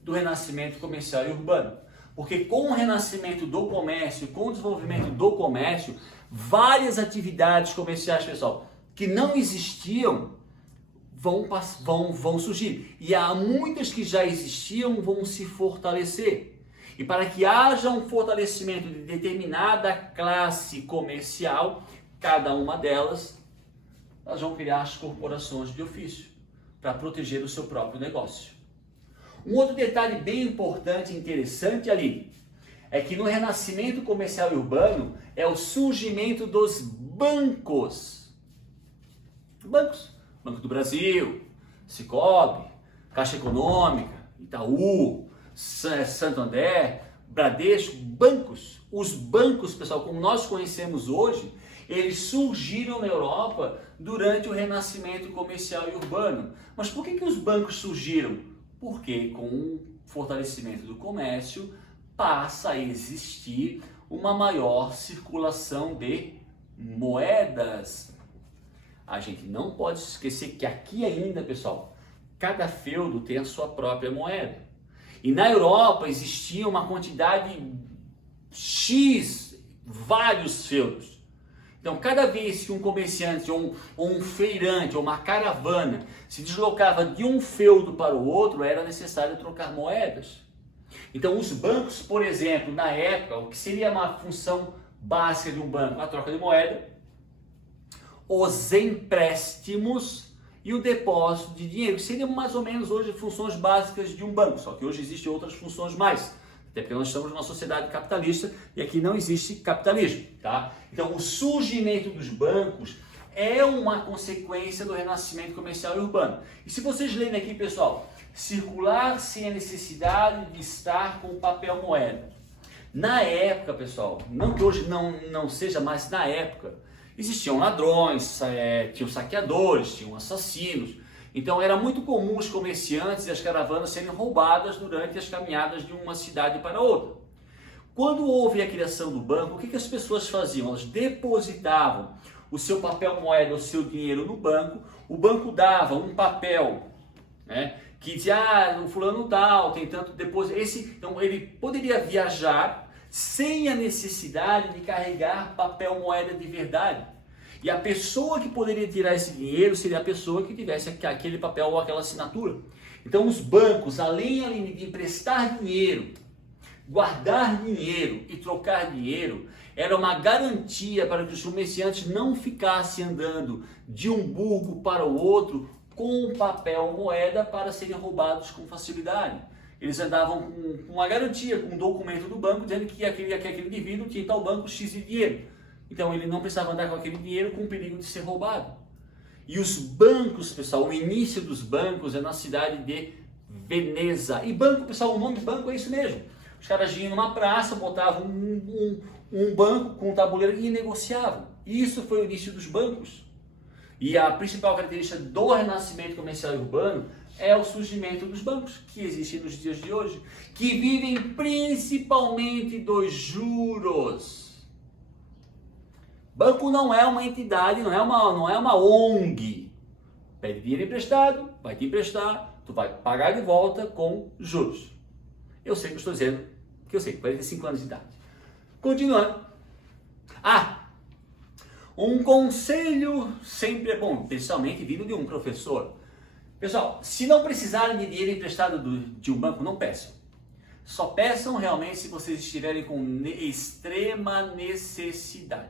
do renascimento comercial e urbano. Porque com o renascimento do comércio, com o desenvolvimento do comércio, várias atividades comerciais, pessoal, que não existiam, vão surgir. E há muitas que já existiam, vão se fortalecer. E para que haja um fortalecimento de determinada classe comercial, cada uma delas, elas vão criar as corporações de ofício para proteger o seu próprio negócio. Um outro detalhe bem importante e interessante ali é que no renascimento comercial e urbano é o surgimento dos bancos. Banco do Brasil, Sicoob, Caixa Econômica, Itaú, Santander, Bradesco, bancos. Os bancos, pessoal, como nós conhecemos hoje, eles surgiram na Europa durante o renascimento comercial e urbano. Mas por que os bancos surgiram? Porque com o fortalecimento do comércio passa a existir uma maior circulação de moedas. A gente não pode esquecer que aqui ainda, pessoal, cada feudo tem a sua própria moeda. E na Europa existia uma quantidade X, vários feudos. Então, cada vez que um comerciante ou um feirante ou uma caravana se deslocava de um feudo para o outro, era necessário trocar moedas. Então, os bancos, por exemplo, na época, o que seria uma função básica de um banco? A troca de moeda, os empréstimos e o depósito de dinheiro, que seriam mais ou menos hoje funções básicas de um banco, só que hoje existem outras funções mais, até porque nós estamos numa sociedade capitalista e aqui não existe capitalismo, tá? Então, o surgimento dos bancos é uma consequência do renascimento comercial e urbano. E se vocês lerem aqui, pessoal, circular sem a necessidade de estar com papel moeda. Na época, pessoal, não que hoje não seja, mas na época, existiam ladrões, tinham saqueadores, tinham assassinos. Então era muito comum os comerciantes e as caravanas serem roubadas durante as caminhadas de uma cidade para outra. Quando houve a criação do banco, o que as pessoas faziam? Elas depositavam o seu papel moeda, o seu dinheiro no banco. O banco dava um papel, né, que dizia, o fulano tal, tem tanto depósito. Então ele poderia viajar sem a necessidade de carregar papel moeda de verdade. E a pessoa que poderia tirar esse dinheiro seria a pessoa que tivesse aquele papel ou aquela assinatura. Então os bancos, além de emprestar dinheiro, guardar dinheiro e trocar dinheiro, era uma garantia para que os comerciantes não ficassem andando de um burgo para o outro com papel moeda para serem roubados com facilidade. Eles andavam com uma garantia, com um documento do banco dizendo que aquele indivíduo tinha em tal banco X de dinheiro. Então ele não precisava andar com aquele dinheiro com perigo de ser roubado. E os bancos, pessoal, o início dos bancos é na cidade de Veneza. E banco, pessoal, o nome de banco é isso mesmo. Os caras iam numa praça, botavam um banco com um tabuleiro e negociavam. Isso foi o início dos bancos. E a principal característica do renascimento comercial e urbano é o surgimento dos bancos, que existem nos dias de hoje, que vivem principalmente dos juros. Banco não é uma entidade, não é uma ONG. Pede dinheiro emprestado, vai te emprestar, tu vai pagar de volta com juros. Eu sei que eu estou dizendo, que eu sei, 45 anos de idade. Continuando. Um conselho sempre é bom, especialmente vindo de um professor. Pessoal, se não precisarem de dinheiro emprestado de um banco, não peçam. Só peçam realmente se vocês estiverem com extrema necessidade.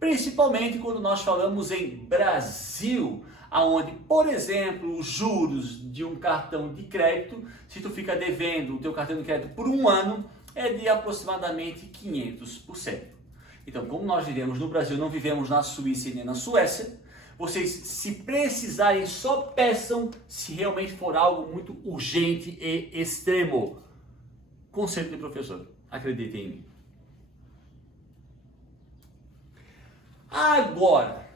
Principalmente quando nós falamos em Brasil, onde, por exemplo, os juros de um cartão de crédito, se tu fica devendo o teu cartão de crédito por um ano, é de aproximadamente 500%. Então, como nós vivemos no Brasil, não vivemos na Suíça e nem na Suécia, vocês, se precisarem, só peçam se realmente for algo muito urgente e extremo. Conselho de professor, acreditem em mim. Agora,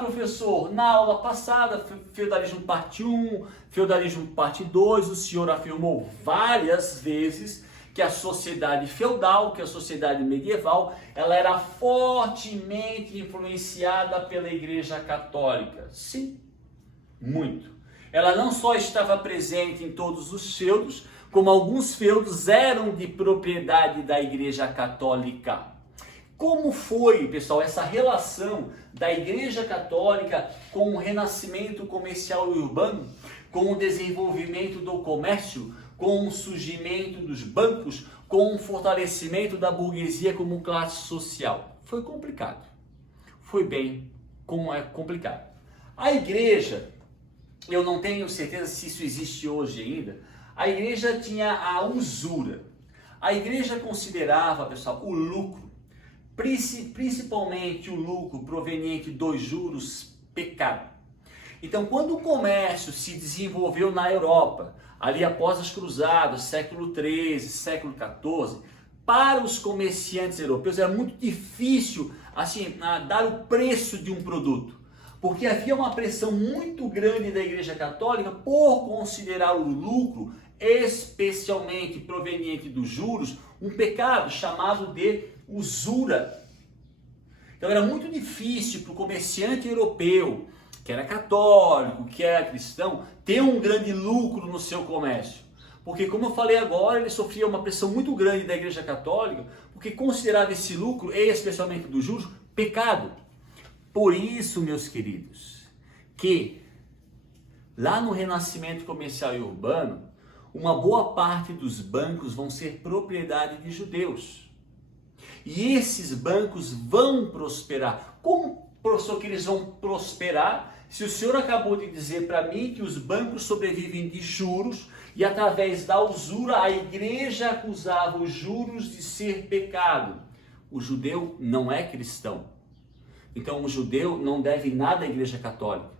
professor, na aula passada, feudalismo parte 1, feudalismo parte 2, o senhor afirmou várias vezes que a sociedade feudal, que a sociedade medieval, ela era fortemente influenciada pela Igreja Católica. Sim, muito. Ela não só estava presente em todos os feudos, como alguns feudos eram de propriedade da Igreja Católica. Como foi, pessoal, essa relação da Igreja Católica com o renascimento comercial e urbano, com o desenvolvimento do comércio, com o surgimento dos bancos, com o fortalecimento da burguesia como classe social? Foi complicado. Foi bem complicado. A igreja, eu não tenho certeza se isso existe hoje ainda, a igreja tinha a usura. A igreja considerava, pessoal, o lucro, principalmente o lucro proveniente dos juros, pecado. Então, quando o comércio se desenvolveu na Europa, ali após as cruzadas, século XIII, século XIV, para os comerciantes europeus era muito difícil assim, dar o preço de um produto, porque havia uma pressão muito grande da Igreja Católica por considerar o lucro, especialmente proveniente dos juros, um pecado chamado de usura. Então era muito difícil para o comerciante europeu, que era católico, que era cristão, ter um grande lucro no seu comércio. Porque, como eu falei agora, ele sofria uma pressão muito grande da Igreja Católica, porque considerava esse lucro, especialmente dos juros, pecado. Por isso, meus queridos, que lá no renascimento comercial e urbano, uma boa parte dos bancos vão ser propriedade de judeus. E esses bancos vão prosperar. Como, professor, que eles vão prosperar? Se o senhor acabou de dizer para mim que os bancos sobrevivem de juros e através da usura a igreja acusava os juros de ser pecado. O judeu não é cristão. Então o judeu não deve nada à Igreja Católica.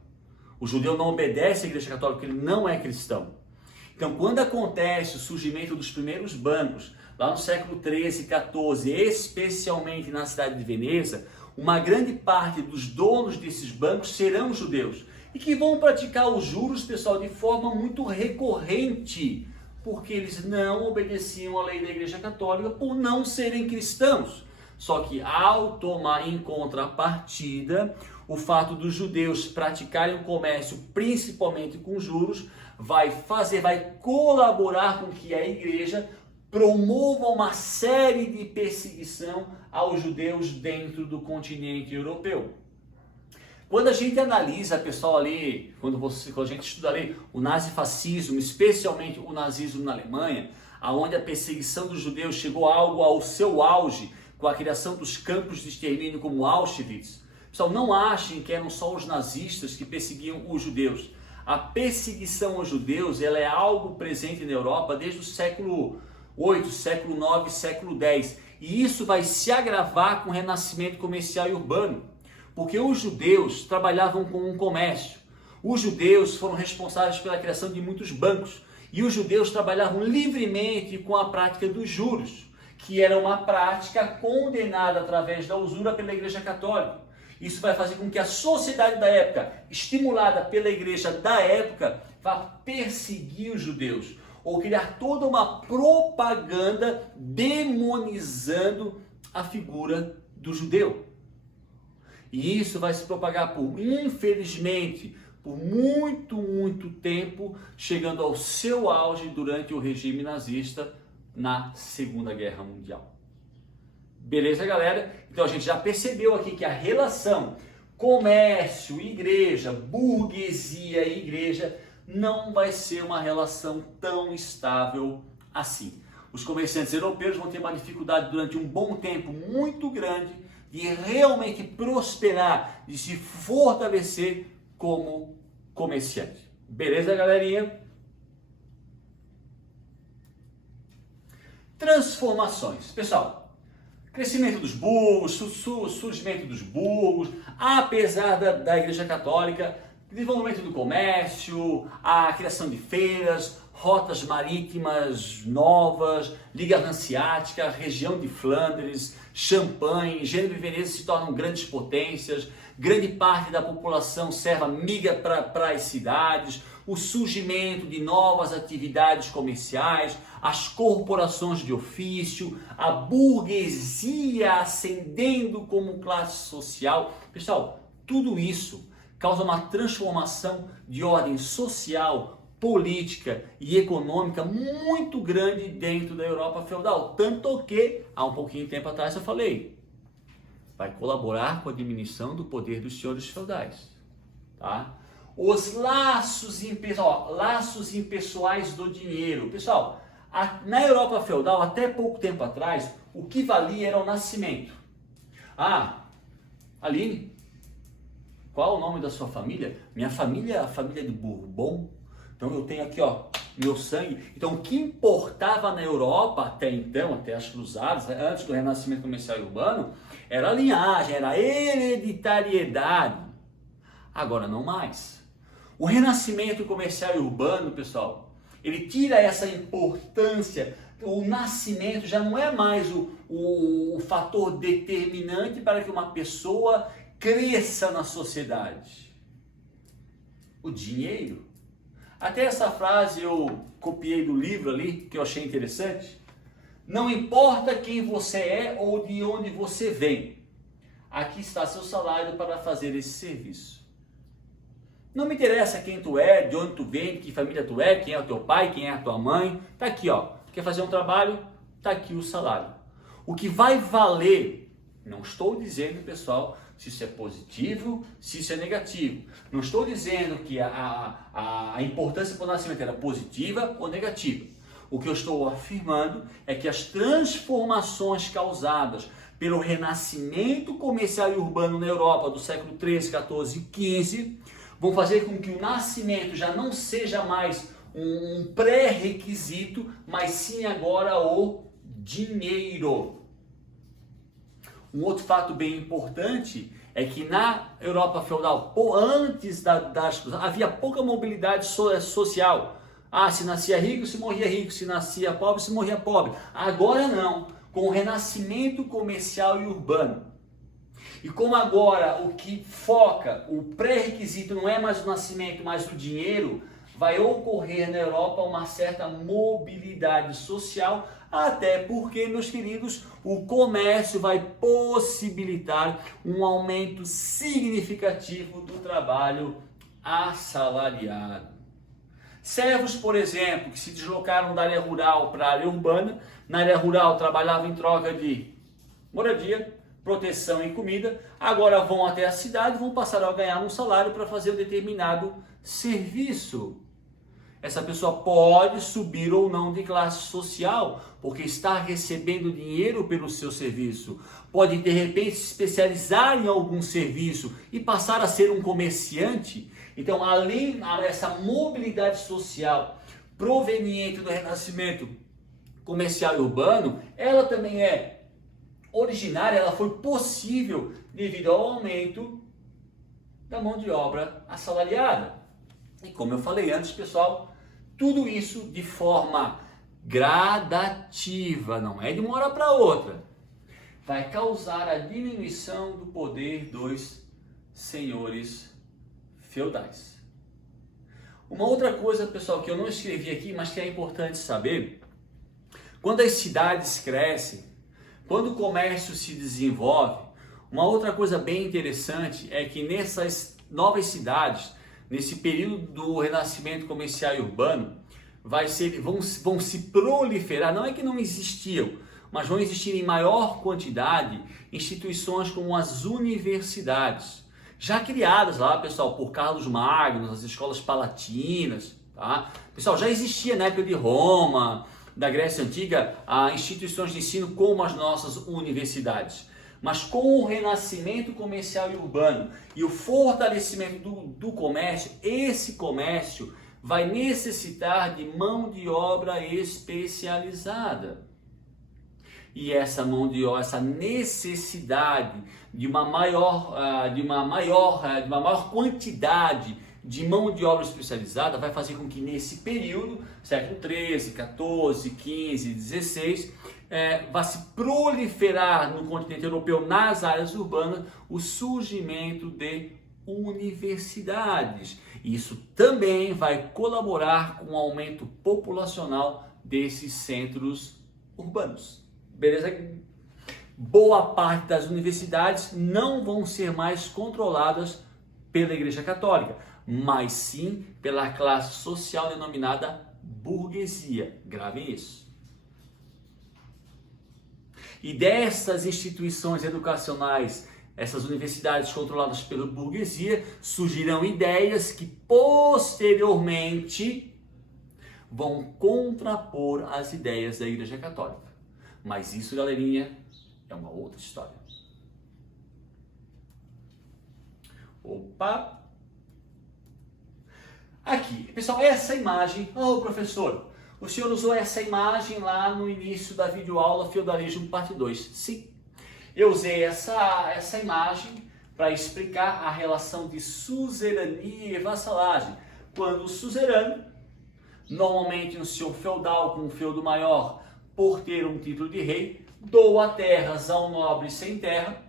O judeu não obedece à Igreja Católica porque ele não é cristão. Então quando acontece o surgimento dos primeiros bancos, lá no século XIII e XIV, especialmente na cidade de Veneza, uma grande parte dos donos desses bancos serão judeus e que vão praticar os juros, pessoal, de forma muito recorrente, porque eles não obedeciam à lei da Igreja Católica por não serem cristãos. Só que ao tomar em contrapartida o fato dos judeus praticarem o comércio principalmente com juros, vai colaborar com que a igreja promova uma série de perseguição aos judeus dentro do continente europeu. Quando a gente analisa, pessoal, ali, quando a gente estuda ali o nazifascismo, especialmente o nazismo na Alemanha, aonde a perseguição dos judeus chegou ao seu auge com a criação dos campos de extermínio como Auschwitz. Pessoal, não achem que eram só os nazistas que perseguiam os judeus. A perseguição aos judeus, ela é algo presente na Europa desde o século 8, século 9, século 10. E isso vai se agravar com o renascimento comercial e urbano, porque os judeus trabalhavam com um comércio. Os judeus foram responsáveis pela criação de muitos bancos. E os judeus trabalhavam livremente com a prática dos juros, que era uma prática condenada através da usura pela Igreja Católica. Isso vai fazer com que a sociedade da época, estimulada pela igreja da época, vá perseguir os judeus, ou criar toda uma propaganda demonizando a figura do judeu. E isso vai se propagar infelizmente, por muito tempo, chegando ao seu auge durante o regime nazista na Segunda Guerra Mundial. Beleza, galera? Então a gente já percebeu aqui que a relação comércio, igreja, burguesia e igreja não vai ser uma relação tão estável assim. Os comerciantes europeus vão ter uma dificuldade durante um bom tempo muito grande de realmente prosperar, de se fortalecer como comerciante. Beleza, galerinha? Transformações. Pessoal, crescimento dos burgos, surgimento dos burgos, apesar da Igreja Católica, desenvolvimento do comércio, a criação de feiras, rotas marítimas novas, Liga Hanseática, região de Flandres, Champagne, Gênova e Veneza se tornam grandes potências, grande parte da população serva migra para as cidades, o surgimento de novas atividades comerciais, as corporações de ofício, a burguesia ascendendo como classe social. Pessoal, tudo isso causa uma transformação de ordem social, política e econômica muito grande dentro da Europa feudal. Tanto que, há um pouquinho de tempo atrás eu falei, vai colaborar com a diminuição do poder dos senhores feudais. Tá? Os laços impessoais do dinheiro. Pessoal, na Europa feudal, até pouco tempo atrás, o que valia era o nascimento. Ah, Aline, qual o nome da sua família? Minha família é a família de Bourbon. Então eu tenho aqui, ó, meu sangue. Então o que importava na Europa até então, até as cruzadas, antes do renascimento comercial e urbano, era a linhagem, era a hereditariedade. Agora não mais. O renascimento comercial e urbano, pessoal, ele tira essa importância. O nascimento já não é mais o fator determinante para que uma pessoa cresça na sociedade. O dinheiro. Até essa frase eu copiei do livro ali, que eu achei interessante. Não importa quem você é ou de onde você vem. Aqui está seu salário para fazer esse serviço. Não me interessa quem tu é, de onde tu vem, de que família tu é, quem é o teu pai, quem é a tua mãe. Tá aqui, ó. Quer fazer um trabalho? Tá aqui o salário. O que vai valer, não estou dizendo, pessoal, se isso é positivo, se isso é negativo. Não estou dizendo que a importância para o nascimento era positiva ou negativa. O que eu estou afirmando é que as transformações causadas pelo renascimento comercial e urbano na Europa do século 13, 14 e 15 vão fazer com que o nascimento já não seja mais um pré-requisito, mas sim agora o dinheiro. Um outro fato bem importante é que na Europa feudal, antes das havia pouca mobilidade social. Ah, se nascia rico, se morria rico, se nascia pobre, se morria pobre. Agora não, com o renascimento comercial e urbano. E como agora o que foca, o pré-requisito não é mais o nascimento, mas o dinheiro, vai ocorrer na Europa uma certa mobilidade social, até porque, meus queridos, o comércio vai possibilitar um aumento significativo do trabalho assalariado. Servos, por exemplo, que se deslocaram da área rural para a área urbana, na área rural trabalhavam em troca de moradia, proteção e comida, agora vão até a cidade, vão passar a ganhar um salário para fazer um determinado serviço. Essa pessoa pode subir ou não de classe social, porque está recebendo dinheiro pelo seu serviço. Pode, de repente, se especializar em algum serviço e passar a ser um comerciante. Então, além dessa mobilidade social proveniente do renascimento comercial e urbano, ela também é originária, ela foi possível devido ao aumento da mão de obra assalariada. E como eu falei antes, pessoal, tudo isso de forma gradativa, não é de uma hora para outra, vai causar a diminuição do poder dos senhores feudais. Uma outra coisa, pessoal, que eu não escrevi aqui, mas que é importante saber, quando as cidades crescem, quando o comércio se desenvolve, uma outra coisa bem interessante é que nessas novas cidades, nesse período do renascimento comercial e urbano, vão se proliferar, não é que não existiam, mas vão existir em maior quantidade instituições como as universidades, já criadas lá, pessoal, por Carlos Magno, as escolas palatinas, tá? Pessoal, já existia na época de Roma, da Grécia Antiga, instituições de ensino como as nossas universidades. Mas com o renascimento comercial e urbano e o fortalecimento do comércio, esse comércio vai necessitar de mão de obra especializada. E essa mão de obra, essa necessidade de uma maior quantidade de mão de obra especializada vai fazer com que nesse período, século 13, 14, 15, 16, vai se proliferar no continente europeu, nas áreas urbanas, o surgimento de universidades. Isso também vai colaborar com o aumento populacional desses centros urbanos. Beleza? Boa parte das universidades não vão ser mais controladas pela Igreja Católica, mas sim pela classe social denominada burguesia. Gravem isso. E dessas instituições educacionais, essas universidades controladas pela burguesia, surgirão ideias que posteriormente vão contrapor as ideias da Igreja Católica. Mas isso, galerinha, é uma outra história. Opa! Aqui, pessoal, essa imagem, professor, o senhor usou essa imagem lá no início da videoaula Feudalismo Parte 2. Sim, eu usei essa imagem para explicar a relação de suzerania e vassalagem. Quando o suzerano, normalmente um senhor feudal com um feudo maior, por ter um título de rei, doa terras a um nobre sem terra.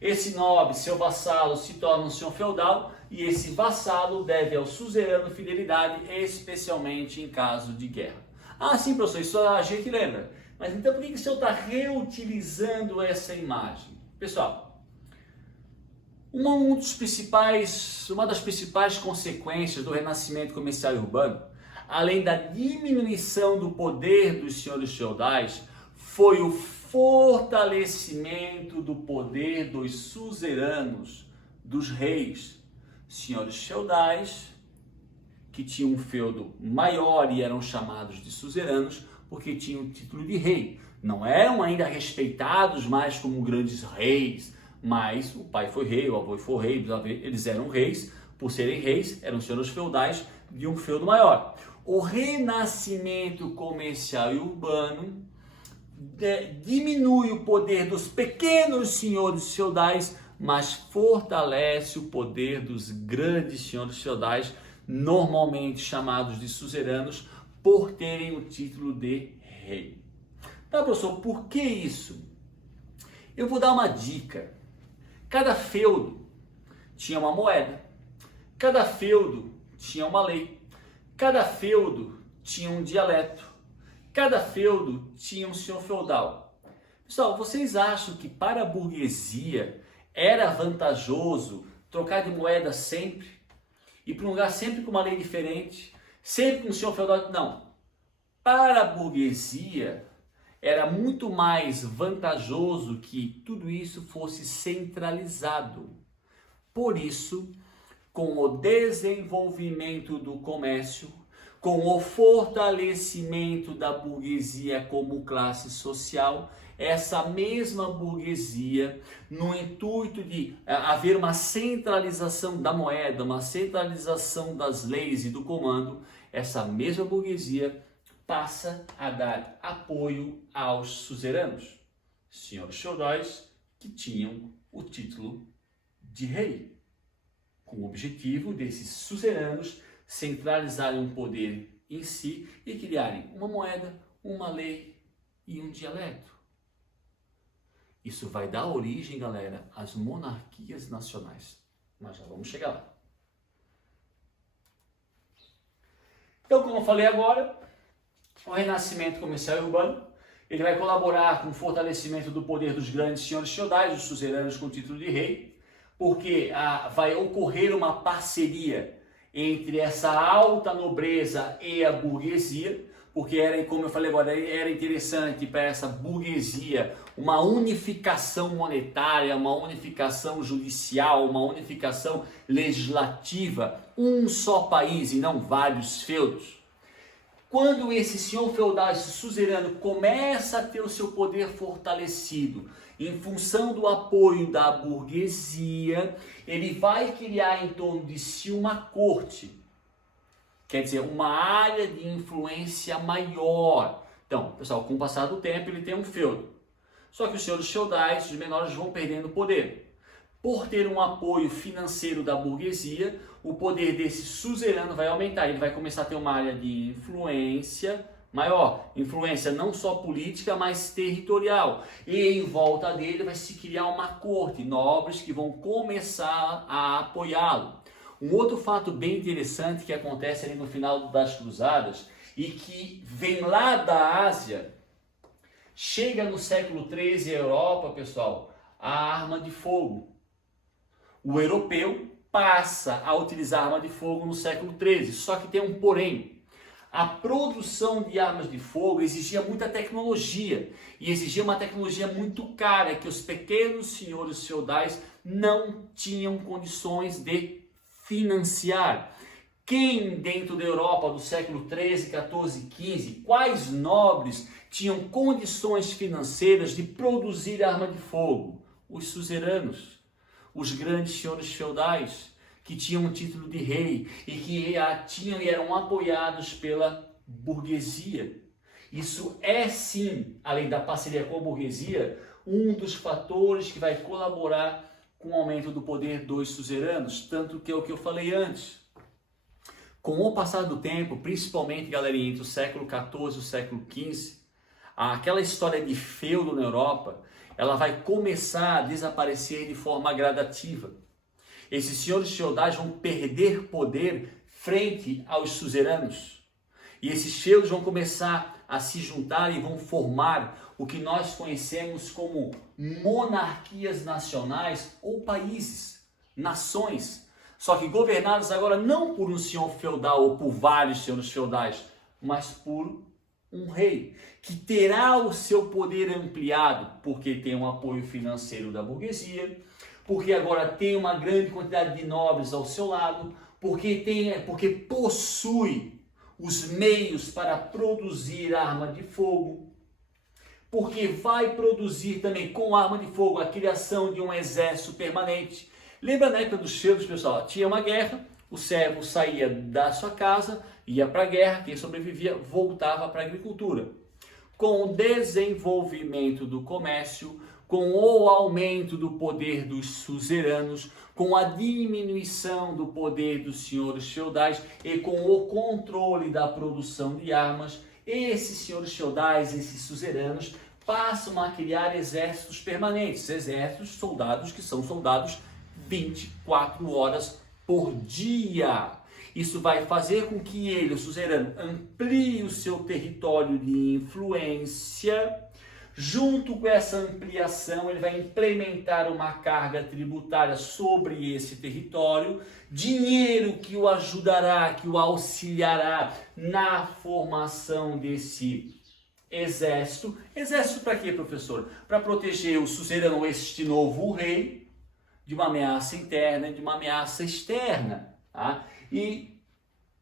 Esse nobre, seu vassalo, se torna um senhor feudal e esse vassalo deve ao suzerano fidelidade, especialmente em caso de guerra. Ah, sim, professor, isso a gente lembra. Mas então por que o senhor está reutilizando essa imagem? Pessoal, uma das principais consequências do renascimento comercial e urbano, além da diminuição do poder dos senhores feudais, foi o fortalecimento do poder dos suzeranos, dos reis, senhores feudais, que tinham um feudo maior e eram chamados de suzeranos porque tinham o título de rei. Não eram ainda respeitados mais como grandes reis, mas o pai foi rei, o avô foi rei, eles eram reis, por serem reis, eram senhores feudais de um feudo maior. O renascimento comercial e urbano diminui o poder dos pequenos senhores feudais, mas fortalece o poder dos grandes senhores feudais, normalmente chamados de suzeranos, por terem o título de rei. Tá, professor, por que isso? Eu vou dar uma dica. Cada feudo tinha uma moeda, cada feudo tinha uma lei, cada feudo tinha um dialeto, cada feudo tinha um senhor feudal. Pessoal, vocês acham que para a burguesia era vantajoso trocar de moeda sempre? Ir para um lugar sempre com uma lei diferente? Sempre com um senhor feudal? Não. Para a burguesia era muito mais vantajoso que tudo isso fosse centralizado. Por isso, com o desenvolvimento do comércio, com o fortalecimento da burguesia como classe social, essa mesma burguesia, no intuito de haver uma centralização da moeda, uma centralização das leis e do comando, essa mesma burguesia passa a dar apoio aos suzeranos, senhores feudais que tinham o título de rei, com o objetivo desses suzeranos centralizarem o poder em si e criarem uma moeda, uma lei e um dialeto. Isso vai dar origem, galera, às monarquias nacionais. mas já vamos chegar lá. Então, como eu falei agora, o renascimento comercial e urbano, ele vai colaborar com o fortalecimento do poder dos grandes senhores feudais, os suzeranos com título de rei, porque vai ocorrer uma parceria entre essa alta nobreza e a burguesia, porque era, como eu falei agora, era interessante para essa burguesia uma unificação monetária, uma unificação judicial, uma unificação legislativa, um só país e não vários feudos. Quando esse senhor feudal, esse suzerano, começa a ter o seu poder fortalecido em função do apoio da burguesia, ele vai criar em torno de si uma corte. Quer dizer, uma área de influência maior. Então, pessoal, com o passar do tempo, ele tem um feudo. Só que os senhores feudais, os menores, vão perdendo poder. Por ter um apoio financeiro da burguesia, o poder desse suzerano vai aumentar. Ele vai começar a ter uma área de influência maior. Influência não só política, mas territorial. E em volta dele vai se criar uma corte, nobres que vão começar a apoiá-lo. Um outro fato bem interessante que acontece ali no final das Cruzadas e que vem lá da Ásia, chega no século XIII à Europa, pessoal, a arma de fogo. O europeu passa a utilizar arma de fogo no século XIII, só que tem um porém. A produção de armas de fogo exigia muita tecnologia e exigia uma tecnologia muito cara que os pequenos senhores feudais não tinham condições de financiar. Quem dentro da Europa do século XIII, XIV, XV, quais nobres tinham condições financeiras de produzir arma de fogo? Os suzeranos, os grandes senhores feudais, que tinham um título de rei e que tinham e eram apoiados pela burguesia. Isso é sim, além da parceria com a burguesia, um dos fatores que vai colaborar com o aumento do poder dos suzeranos, tanto que é o que eu falei antes. Com o passar do tempo, principalmente, galerinha, entre o século XIV e o século XV, aquela história de feudo na Europa, ela vai começar a desaparecer de forma gradativa. Esses senhores feudais vão perder poder frente aos suzeranos. E esses feudos vão começar a se juntar e vão formar o que nós conhecemos como monarquias nacionais ou países, nações. Só que governados agora não por um senhor feudal ou por vários senhores feudais, mas por um rei, que terá o seu poder ampliado, porque tem um apoio financeiro da burguesia, porque agora tem uma grande quantidade de nobres ao seu lado, porque possui os meios para produzir arma de fogo, porque vai produzir também com arma de fogo a criação de um exército permanente. Lembra na época dos feudos, pessoal? Tinha uma guerra, o servo saía da sua casa, ia para a guerra, quem sobrevivia voltava para a agricultura. Com o desenvolvimento do comércio, com o aumento do poder dos suzeranos, com a diminuição do poder dos senhores feudais e com o controle da produção de armas, esses senhores feudais, esses suzeranos, passam a criar exércitos permanentes, exércitos, soldados que são soldados 24 horas por dia. Isso vai fazer com que ele, o suzerano, amplie o seu território de influência. Junto com essa ampliação, ele vai implementar uma carga tributária sobre esse território, dinheiro que o ajudará, que o auxiliará na formação desse exército. Exército para quê, professor? Para proteger o suzerano, este novo rei, de uma ameaça interna e de uma ameaça externa. Tá? E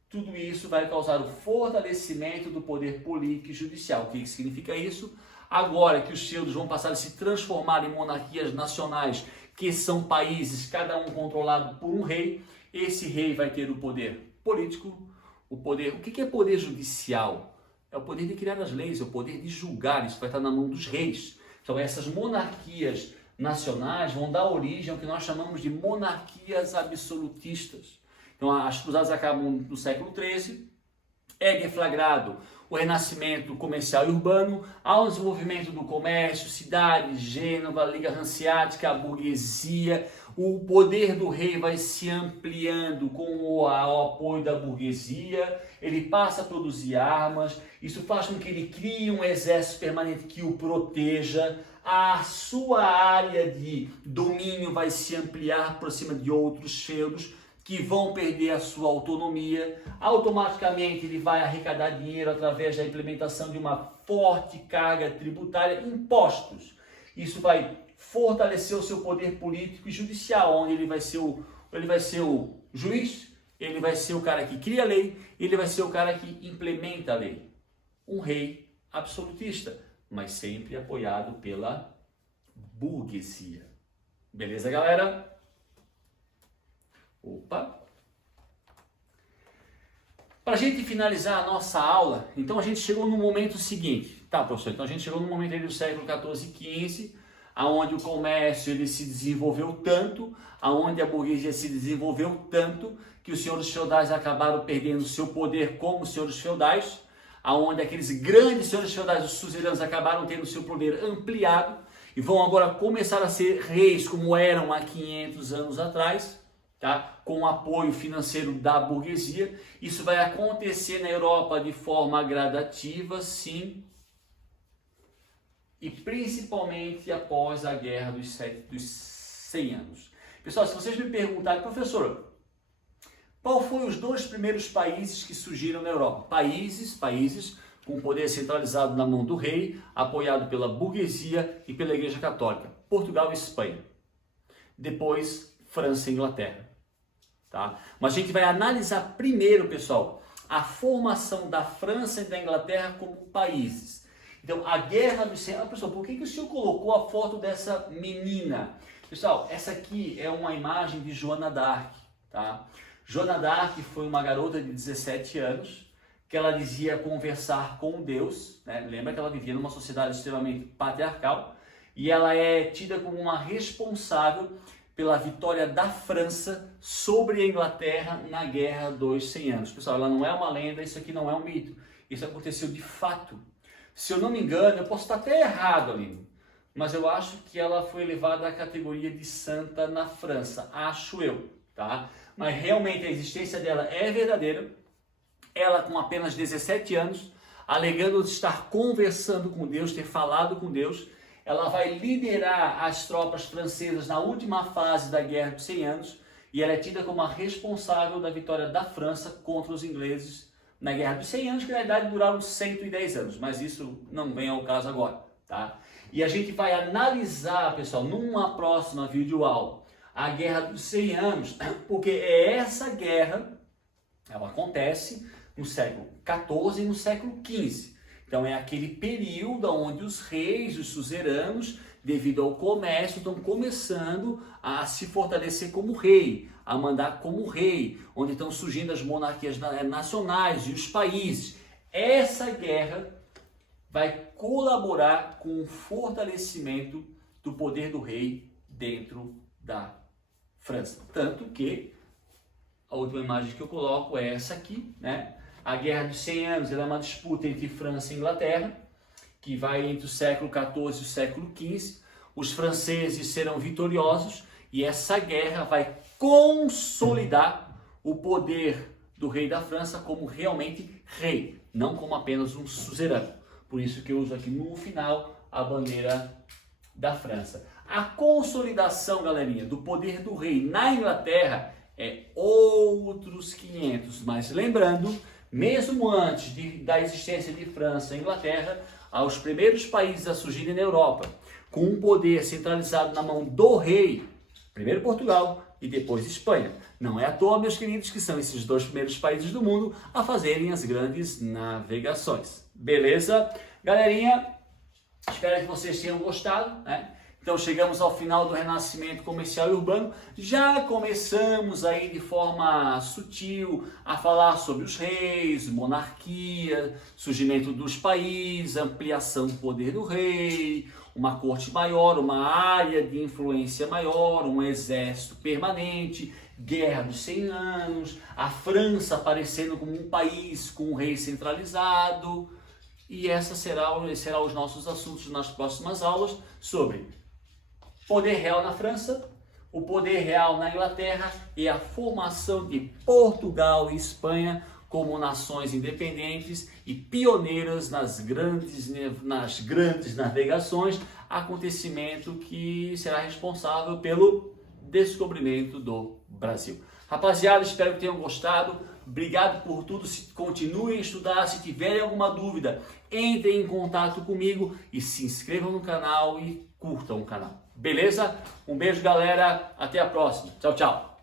tudo isso vai causar o fortalecimento do poder político e judicial. O que significa isso? Agora que os feudos vão passar a se transformar em monarquias nacionais, que são países, cada um controlado por um rei, esse rei vai ter o poder político, o poder... O que é poder judicial? É o poder de criar as leis, é o poder de julgar, isso vai estar na mão dos reis. Então essas monarquias nacionais vão dar origem ao que nós chamamos de monarquias absolutistas. Então as cruzadas acabam no século XIII, é deflagrado o renascimento comercial e urbano, ao desenvolvimento do comércio, cidades, Gênova, Liga Hanseática, a burguesia, O poder do rei vai se ampliando com o apoio da burguesia, ele passa a produzir armas, isso faz com que ele crie um exército permanente que o proteja, a sua área de domínio vai se ampliar por cima de outros feudos que vão perder a sua autonomia, automaticamente ele vai arrecadar dinheiro através da implementação de uma forte carga tributária, impostos. Isso vai fortalecer o seu poder político e judicial, onde ele vai ser o juiz, ele vai ser o cara que cria a lei, ele vai ser o cara que implementa a lei. Um rei absolutista, mas sempre apoiado pela burguesia. Beleza, galera? Opa! Para a gente finalizar a nossa aula, então a gente chegou no momento seguinte. Tá, professor, então a gente chegou no momento aí do século XIV e XV, aonde o comércio ele se desenvolveu tanto, aonde a burguesia se desenvolveu tanto, que os senhores feudais acabaram perdendo seu poder como senhores feudais, aonde aqueles grandes senhores feudais, os suzeranos, acabaram tendo seu poder ampliado e vão agora começar a ser reis como eram há 500 anos atrás, tá? Com o apoio financeiro da burguesia. Isso vai acontecer na Europa de forma gradativa, sim, e principalmente após a Guerra dos 100 anos. Pessoal, se vocês me perguntarem, professor, qual foi os 2 primeiros países que surgiram na Europa? Países com poder centralizado na mão do rei, apoiado pela burguesia e pela Igreja Católica. Portugal e Espanha. Depois, França e Inglaterra. Tá? Mas a gente vai analisar primeiro, pessoal, a formação da França e da Inglaterra como países. Então, a Guerra dos 100 anos. Pessoal, por que o senhor colocou a foto dessa menina? Pessoal, essa aqui é uma imagem de Joana d'Arc. Tá? Joana d'Arc foi uma garota de 17 anos que ela dizia conversar com Deus. Né? Lembra que ela vivia numa sociedade extremamente patriarcal e ela é tida como uma responsável pela vitória da França sobre a Inglaterra na Guerra dos 100 anos. Pessoal, ela não é uma lenda, isso aqui não é um mito. Isso aconteceu de fato. Se eu não me engano, eu posso estar até errado ali, mas eu acho que ela foi elevada à categoria de santa na França, acho eu, tá? Mas realmente a existência dela é verdadeira. Ela com apenas 17 anos, alegando estar conversando com Deus, ter falado com Deus, ela vai liderar as tropas francesas na última fase da Guerra dos 100 anos e ela é tida como a responsável da vitória da França contra os ingleses na Guerra dos 100 anos, que na verdade duraram 110 anos, mas isso não vem ao caso agora, tá? E a gente vai analisar, pessoal, numa próxima videoaula, a Guerra dos 100 anos, porque é essa guerra, ela acontece no século XIV e no século XV. Então é aquele período onde os reis, os suzeranos, devido ao comércio, estão começando a se fortalecer como rei, a mandar como rei, onde estão surgindo as monarquias nacionais e os países. Essa guerra vai colaborar com o fortalecimento do poder do rei dentro da França. Tanto que a última imagem que eu coloco é essa aqui, né? A Guerra dos 100 anos ela é uma disputa entre França e Inglaterra, que vai entre o século XIV e o século XV. Os franceses serão vitoriosos e essa guerra vai consolidar o poder do rei da França como realmente rei, não como apenas um suzerano. Por isso que eu uso aqui no final a bandeira da França. A consolidação, galerinha, do poder do rei na Inglaterra é outros 500, mas lembrando, mesmo antes da existência de França e Inglaterra, aos primeiros países a surgirem na Europa, com um poder centralizado na mão do rei, primeiro Portugal e depois Espanha. Não é à toa, meus queridos, que são esses 2 primeiros países do mundo a fazerem as grandes navegações. Beleza? Galerinha, espero que vocês tenham gostado, né? Então chegamos ao final do renascimento comercial e urbano, já começamos aí de forma sutil a falar sobre os reis, monarquia, surgimento dos países, ampliação do poder do rei, uma corte maior, uma área de influência maior, um exército permanente, Guerra dos 100 anos, a França aparecendo como um país com um rei centralizado. E essa serão os nossos assuntos nas próximas aulas sobre poder real na França, o poder real na Inglaterra e a formação de Portugal e Espanha como nações independentes e pioneiras nas grandes navegações, acontecimento que será responsável pelo descobrimento do Brasil. Rapaziada, espero que tenham gostado. Obrigado por tudo. Continuem a estudar. Se tiverem alguma dúvida, entrem em contato comigo e se inscrevam no canal e curtam o canal. Beleza? Um beijo, galera. Até a próxima. Tchau, tchau.